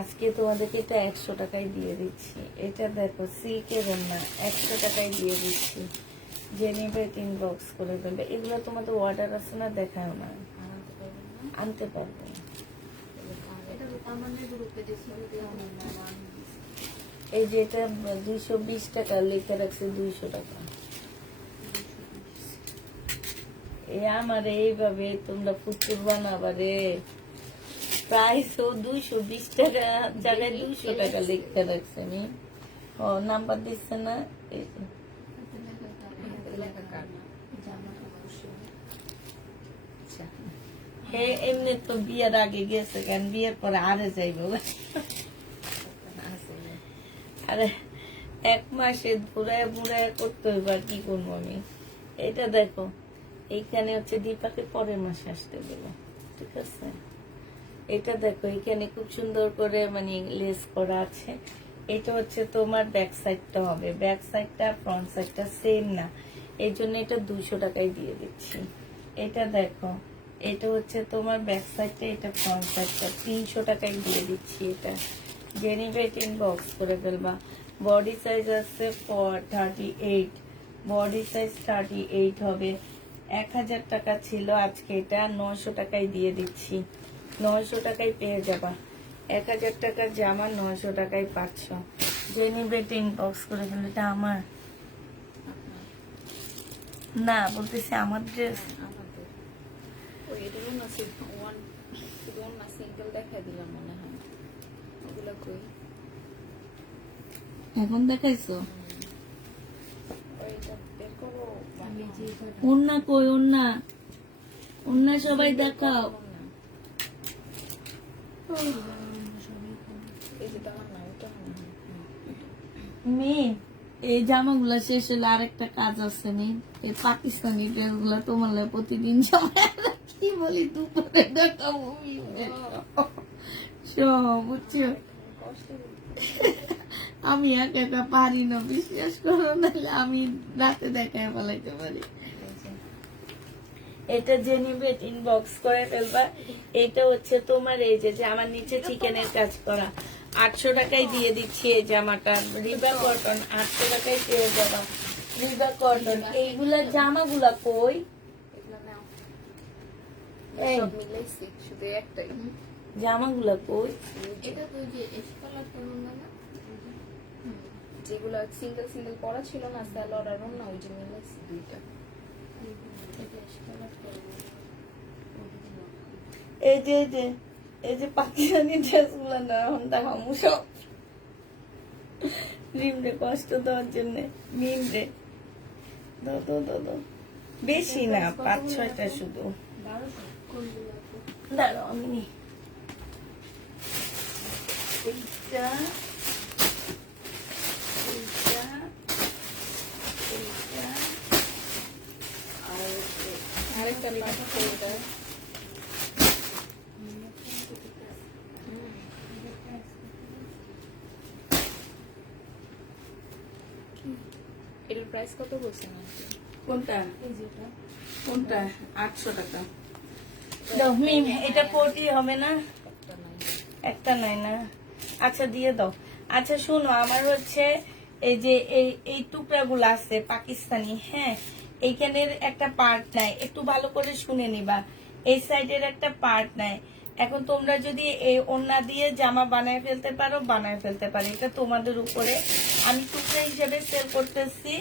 আজকে তোমাদেরকে এটা 100 টাকায় দিয়ে দিচ্ছি। এটা দেখো সিল্কের ওন্না, 100 টাকায় দিয়ে দিচ্ছি। যে নিবে ইনবক্স করে ফেলবে। এগুলো তোমাদের অর্ডার আছে না, দেখাও না, আনতে পারবো না। এই যে এটা 220 টাকা লেখা রাখছে, 200 টাকা। আমার এইভাবে তোমরা ফুচুর বানাবা রে, প্রাইস ও 220 টাকা জায়গায় 200 টাকা লেখা রাখছে। আমি ও নাম্বার দিচ্ছে না, এই যে এমনি তো বিয়ের আগে গেছে, কারণ বিয়ের পরে আরে যাইব, আরে 1 মাসে ঘুরায় ঘুরায় করতে হইব, আর কি করবো আমি। এটা দেখো এইখানে হচ্ছে দীপাকে পরের মাসে আসতে দেবো, ঠিক আছে। এটা দেখো এখানে খুব সুন্দর করে মানে লেস করা আছে। এটা হচ্ছে তোমার ব্যাক সাইডটা হবে, ব্যাক সাইডটা ফ্রন্ট সাইডটা সেম না, এই জন্য এটা 200 টাকায় দিয়ে দিচ্ছি। এটা দেখো, এটা হচ্ছে তোমার ব্যাক সাইডটা, এটা ফ্রন্ট সাইডটা, 300 টাকায় দিয়ে দিচ্ছি। এটা জেনিভেট ইনবক্স করে ফেলবা। বডি সাইজ আছে 38, বডি সাইজ 38 হবে। 1000 টাকা ছিল, আজকে এটা 900 টাকায় দিয়ে দিচ্ছি। 900 টাকায় পেয়ে যাবা। 1000 টাকার জামা 900 টাকায় পাচ্ছ। যে নিবে ইনবক্স করে ফেলে। এটা আমার না, বলতেছি আমার ড্রেস। আমাদের ওই এটারও না ওয়ান শুধু না সিঙ্গেল দেখাই দিলাম মনে হয়। ওগুলো কই এখন দেখাইছো? ওইটা বের করো আমি যে ওন্না কই? ওন্না ওন্না সবাই দেখাও। এই যে দাম না ওটা মেয়ে, এই জামাগুলা শেষ হলে আরেকটা কাজ আছে। মেয়ে, এই পাকিস্তানি ড্রেস গুলা তোমার লাগে প্রতিদিন কি বলি দুপুরে দেখাবো সব, বুঝছো? আমি একা একা পারি না, বিশ্বাস করো, নাহলে আমি রাতে দেখায় ফেলাইতে পারি। এটা যে নিবে ইনবক্স করে ফেলবা। এটা হচ্ছে তোমার এই যে আমার নিচে চিকেনের কাজ করা 800 টাকায় দিয়ে দিচ্ছি। এই জামাটা রিবা কটন 800 টাকায় পেয়ে যাবা। রিবা কটন। এইগুলা জামাগুলা কই? এগুলো নাও এই সব মিলাইছি শুধু একটাই। জামাগুলা কই? এটা তো যে এস কালার করুন না, যেগুলো সিঙ্গেল সিঙ্গেল পরা ছিল না সালোয়ার আর না, ওই যে মিলাইছি দুইটা। এটা এস কালার করুন। এই যে এই যে পাকিস্তানি ড্রেস গুলা না এখন দেখামু সব। রিমরে কষ্ট দেওয়ার জন্য মিম রে দাও বেশি না, 5-6টা শুধু। 1200 কোনগুলো? দাঁড়াও আমি নি। এইটা আর আরেকটা পাঠা করে দাও। এটার প্রাইস কত বলছেন আপনি? কোনটা? এই যেটা কোনটা? 800 টাকা। দাও মিম, এটা 40 হবে না? একটা নাই। একটা নাই না? আচ্ছা দিয়ে দাও। আচ্ছা শোনো, আমার হচ্ছে এই যে এই টুকরাগুলো আছে পাকিস্তানি, হ্যাঁ, এইখানের একটা পার্ট নাই, একটু ভালো করে শুনে নিবা। এই সাইডের একটা পার্ট নাই। এখন তোমরা যদি এই ওড়না দিয়ে জামা বানায় ফেলতে পারো, বানায় ফেলতে পারো, এটা তোমাদের উপরে। আমি টুকরা হিসেবে সেল করতেছি।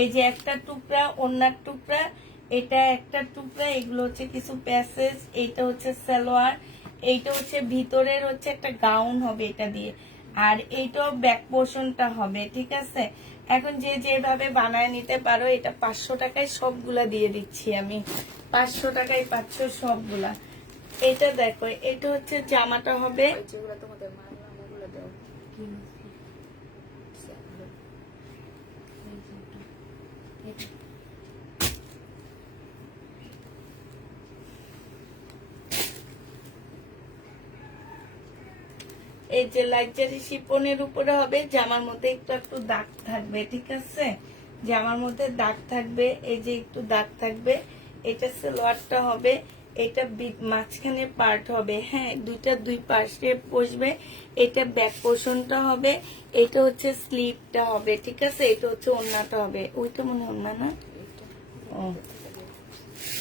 এই যে একটা টুকরা, ওড়নার টুকরা, এটা একটা টুকরা, এগুলো হচ্ছে কিছু প্যাসেজ, এইটা হচ্ছে সালোয়ার, এইটা হচ্ছে ভিতরের হচ্ছে একটা গাউন হবে এটা দিয়ে, আর এইটাও ব্যাক পোর্শনটা হবে, ঠিক আছে? এখন যে যেভাবে বানায় নিতে পারো। এটা 500 টাকায় সবগুলা দিয়ে দিচ্ছি আমি। 500 টাকায় পাচ্ছ সবগুলা। এটা দেখো, এটা হচ্ছে জামাটা হবে। ওই যেগুলো তোমাদের মারলাম ওগুলো দাও। এই যে লাক্সারি শিপনের উপরে হবে, জামার মধ্যে একটু একটু দাগ থাকবে, ঠিক আছে? জামার মধ্যে দাগ থাকবে, এই যে একটু দাগ থাকবে। এটা সালোয়ারটা হবে, এটা মাঝখানে পার্ট হবে, হ্যাঁ, দুই পাশে বসবে। এটা ব্যাক পোর্শনটা হবে, এটা হচ্ছে স্লিভটা হবে, ঠিক আছে? এটা হচ্ছে ওড়নাটা হবে। ওইটা মনে হয় ওড়না না? ও,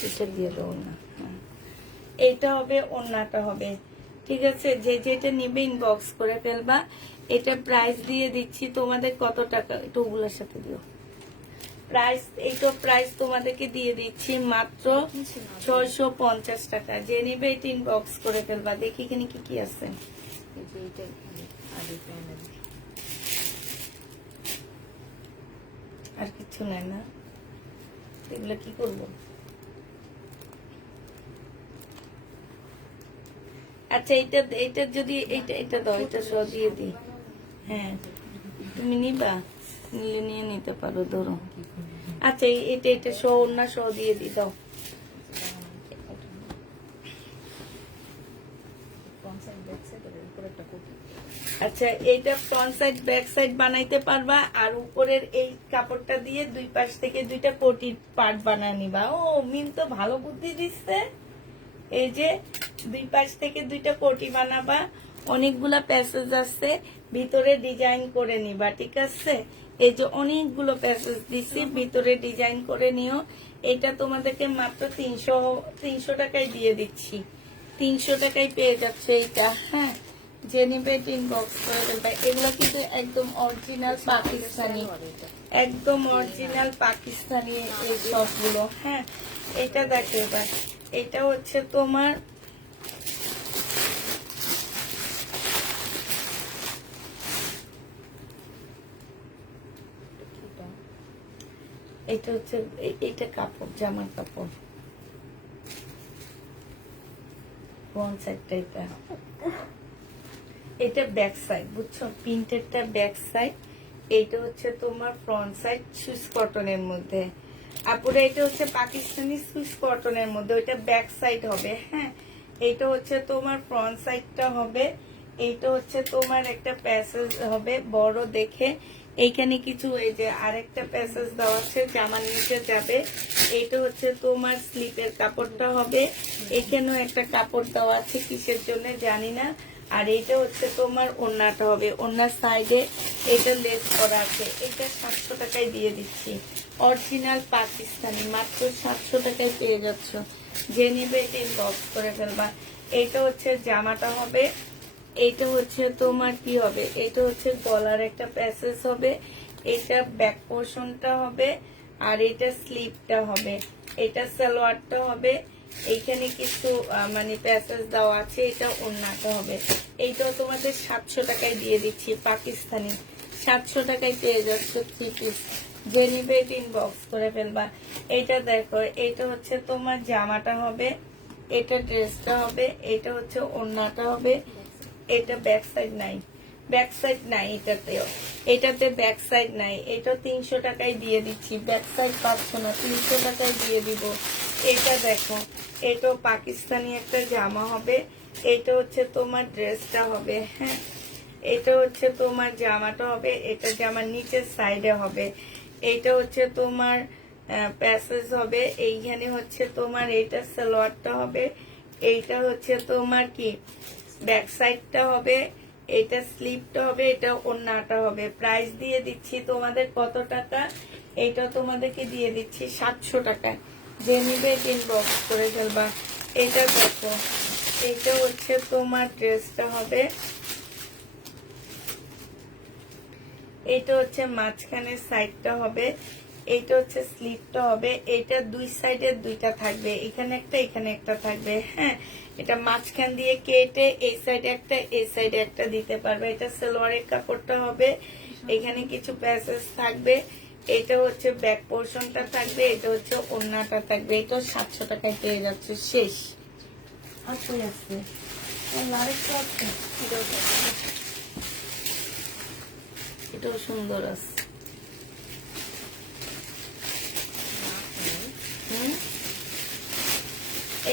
এটা দিয়ে দেবো না। এটা হবে, ওড়নাটা হবে, ঠিক আছে? যে যেটা নিবে ইনবক্স করে ফেলবা। এটা প্রাইস দিয়ে দিচ্ছি তোমাদের কত টাকা, এটা ওগুলোর সাথে দিও প্রাইস। এইটা প্রাইস তোমাদেরকে দিয়ে দিচ্ছি মাত্র 650 টাকা। যে নিবে এটা ইনবক্স করে ফেলবা। দেখি এখানে কি কি আছে। এই যে এইটাই আগে প্যানেল। আর কিছু নাই না? এগুলো কি করবো? আচ্ছা এইটা যদি এটা দাও, এটা সহ দিয়ে দিই। হ্যাঁ, তুমি নিবা, নিলে নিয়ে নিতে পারো, ধরো। আচ্ছা এটা সহ ওড়না সহ দিয়ে দিই, দাও। আচ্ছা, এইটা ফ্রন্ট সাইড ব্যাক সাইড বানাইতে পারবা, আর উপরের এই কাপড়টা দিয়ে দুই পাশ থেকে দুইটা কোটির পার্ট বানায় নিবা। ও মিম তো ভালো বুদ্ধি দিচ্ছে। এই যে দুই পাশ থেকে দুইটা কোটি বানাবা, অনেকগুলা প্যাসেজ আছে, ভিতরে ডিজাইন করে নিবা, ঠিক আছে? এই যে অনেকগুলো প্যাসেজ দিছি, ভিতরে ডিজাইন করে নিও। এটা তোমাদেরকে মাত্র 300 টাকায় দিয়ে দিচ্ছি। 300 টাকায় পেয়ে যাচ্ছে এইটা। হ্যাঁ, যে নিবে ইনবক্স করে দেবে। এগুলো কিন্তু একদম অরিজিনাল পাকিস্তানি, একদম অরিজিনাল পাকিস্তানি এই সবগুলো। হ্যাঁ, এটা দেখো এবার, এটা হচ্ছে তোমার এটা হচ্ছে এটা কাপড়, জামার কাপড়, ফ্রন্ট সাইডটা এটা, এটা ব্যাক সাইড, বুঝছো? প্রিন্টেডটা ব্যাক সাইড, এইটা হচ্ছে তোমার ফ্রন্ট সাইড সুইস কটনের মধ্যে। আপুরা এটা হচ্ছে পাকিস্তানি সুইস কটনের মধ্যে, ওইটা ব্যাক সাইড হবে। হ্যাঁ, এইটা হচ্ছে তোমার ফ্রন্ট সাইডটা হবে। এইটা হচ্ছে তোমার একটা প্যাসেজ হবে বড় দেখে, এইখানে কিছু এই যে আরেকটা প্যাসেজ দেওয়া আছে জামার নিচে যাবে। এইটা হচ্ছে তোমার স্লিপের কাপড়টা হবে, এখানেও একটা কাপড় দেওয়া আছে কিসের জন্য জানি না। আর এইটা হচ্ছে তোমার ওড়নাটা হবে, ওড়নার সাইডে এটা লেস করা আছে। এটা 700 টাকায় দিয়ে দিচ্ছি, অরিজিনাল পাকিস্তানি, মাত্র 700 টাকায় পেয়ে যাচ্ছ। যে নিবে এটা ইনবক্স করে ফেলবা। এইটা হচ্ছে জামাটা হবে, এইটা হচ্ছে তোমার কি হবে, এটা হচ্ছে গলার একটা প্যাসেজ হবে, এটা ব্যাক পোর্শনটা হবে, আর এটা স্লিপটা হবে, এটা সালোয়ারটা হবে। এইখানে কিছু মানে প্যাসেজ দেওয়া আছে, এটা ওড়নাটা হবে। এইটাও তোমাদের 700 টাকায় দিয়ে দিচ্ছি, পাকিস্তানি 700 টাকায় পেয়ে যাচ্ছ 3 পিস। যে নিবে এটা ইনবক্স করে ফেলবা। এইটা দেখো, এটা হচ্ছে তোমার জামাটা হবে, এটা ড্রেসটা হবে, এটা হচ্ছে ওড়নাটা হবে। এটা ব্যাক সাইড নাই, ব্যাক সাইড নাই এটাতেও, এটাতে ব্যাক সাইড নাই। এটা 300 টাকায় দিয়ে দিচ্ছি, ব্যাক সাইড পাচ্ছ না, 300 টাকায় দিয়ে দিব। এটা দেখো, এটাও পাকিস্তানি একটা জামা হবে, এটা হচ্ছে তোমার ড্রেসটা হবে। হ্যাঁ, এটা হচ্ছে তোমার জামাটা হবে, এটা জামার নিচের সাইডে হবে। এটা হচ্ছে তোমার প্যাসেজ হবে, এইখানে হচ্ছে তোমার এইটা সালোয়ারটা হবে, এইটা হচ্ছে তোমার কি ব্যাক সাইডটা হবে, এটা স্লিপটা হবে, এটা ওড়নাটা হবে। প্রাইস দিয়ে দিচ্ছি তোমাদের কত টাকা, এটা তোমাদেরকে দিয়ে দিচ্ছি 700 টাকায়। যে নিবে ইনবক্স করে ফেলবা। এটা দেখো, এটা হচ্ছে তোমার ড্রেসটা হবে, এটা হচ্ছে মাঝখানের সাইডটা হবে, এইটা হচ্ছে স্লিপটা হবে। এটা দুই সাইডে দুইটা থাকবে, এখানে একটা এখানে একটা থাকবে। হ্যাঁ, এটা মাঝখান দিয়ে কেটে এই সাইডে একটা এই সাইডে একটা দিতে পারবে। এটা সালোয়ারের কাপড়টা হবে, এখানে কিছু প্যাসেজ থাকবে। এটা হচ্ছে ব্যাক পোর্শনটা থাকবে, এটা হচ্ছে ওড়নাটা থাকবে। এটা 700 টাকায় পেয়ে যাচ্ছে। শেষ আছে আছে আরেকটা আছে, এটাও সুন্দর আছে।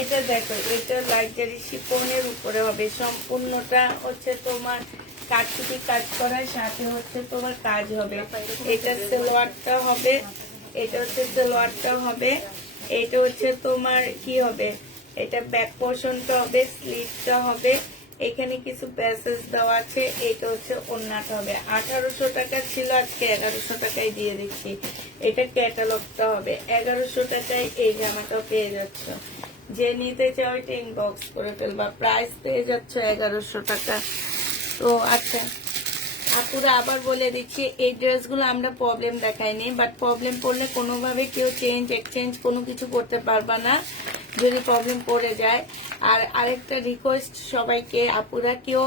এটা দেখো, এটা লাক্সারি শিফনের উপরে হবে, সম্পূর্ণটা হচ্ছে তোমার কাটকুটি কাজ করার সাথে হচ্ছে তোমার কাজ হবে। এটা সালোয়ারটা হবে, এটা হচ্ছে সালোয়ারটা হবে, এটা হচ্ছে তোমার কি হবে, এটা ব্যাক পোর্শনটা হবে, স্লিভটা হবে, এখানে কিছু প্যাসেজ দেওয়া আছে। এটা হচ্ছে ওড়নাটা হবে। 1800 টাকা ছিল, আজকে 1100 টাকায় দিয়ে দিচ্ছি। এটা ক্যাটালগটা হবে, 1100 টাকায় এই জামাটা পেয়ে যাচ্ছ। যে নিতে চাও এটা ইনবক্স করে ফেলবা। প্রাইস পেয়ে যাচ্ছ 1100 টাকা। তো আচ্ছা আপুরা আবার বলে দিচ্ছি, এই ড্রেসগুলো আমরা প্রবলেম দেখাইনি, বাট প্রবলেম পড়লে কোনোভাবে কেউ চেঞ্জ এক্সচেঞ্জ কোনো কিছু করতে পারবা না যদি প্রবলেম পড়ে যায়। আর আরেকটা রিকোয়েস্ট সবাইকে, আপুরা কেউ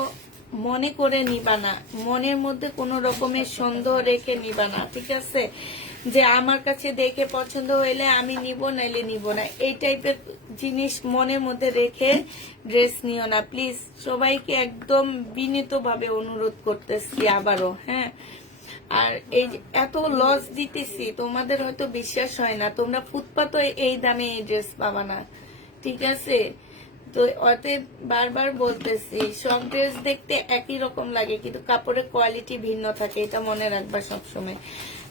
মনে করে নিবা না, মনের মধ্যে কোনো রকমের সন্দেহ রেখে নিবা না, ঠিক আছে? যে আমার কাছে দেখে পছন্দ হইলে আমি নিব, নাইলে নিব না, এই টাইপের জিনিস মনের মধ্যে রেখে ড্রেস নিও না প্লিজ। সবাইকে একদম বিনীতভাবে অনুরোধ করতেছি আবারও। হ্যাঁ, আর এই যে এত লস দিতেছি, তোমাদের হয়তো বিশ্বাস হয় না, তোমরা ফুটপাতে এই দামে এই ড্রেস পাবা না, ঠিক আছে? তো অতএব বারবার বলতেছি, সব ড্রেস দেখতে একই রকম লাগে কিন্তু কাপড়ের কোয়ালিটি ভিন্ন থাকে, এটা মনে রাখবা সবসময়।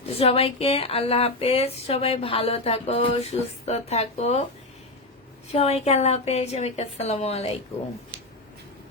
তো সবাইকে আল্লাহ হাফেজ, সবাই ভালো থাকো, সুস্থ থাকো, সবাইকে আল্লাহ হাফেজ, সবাইকে আসসালামু আলাইকুম।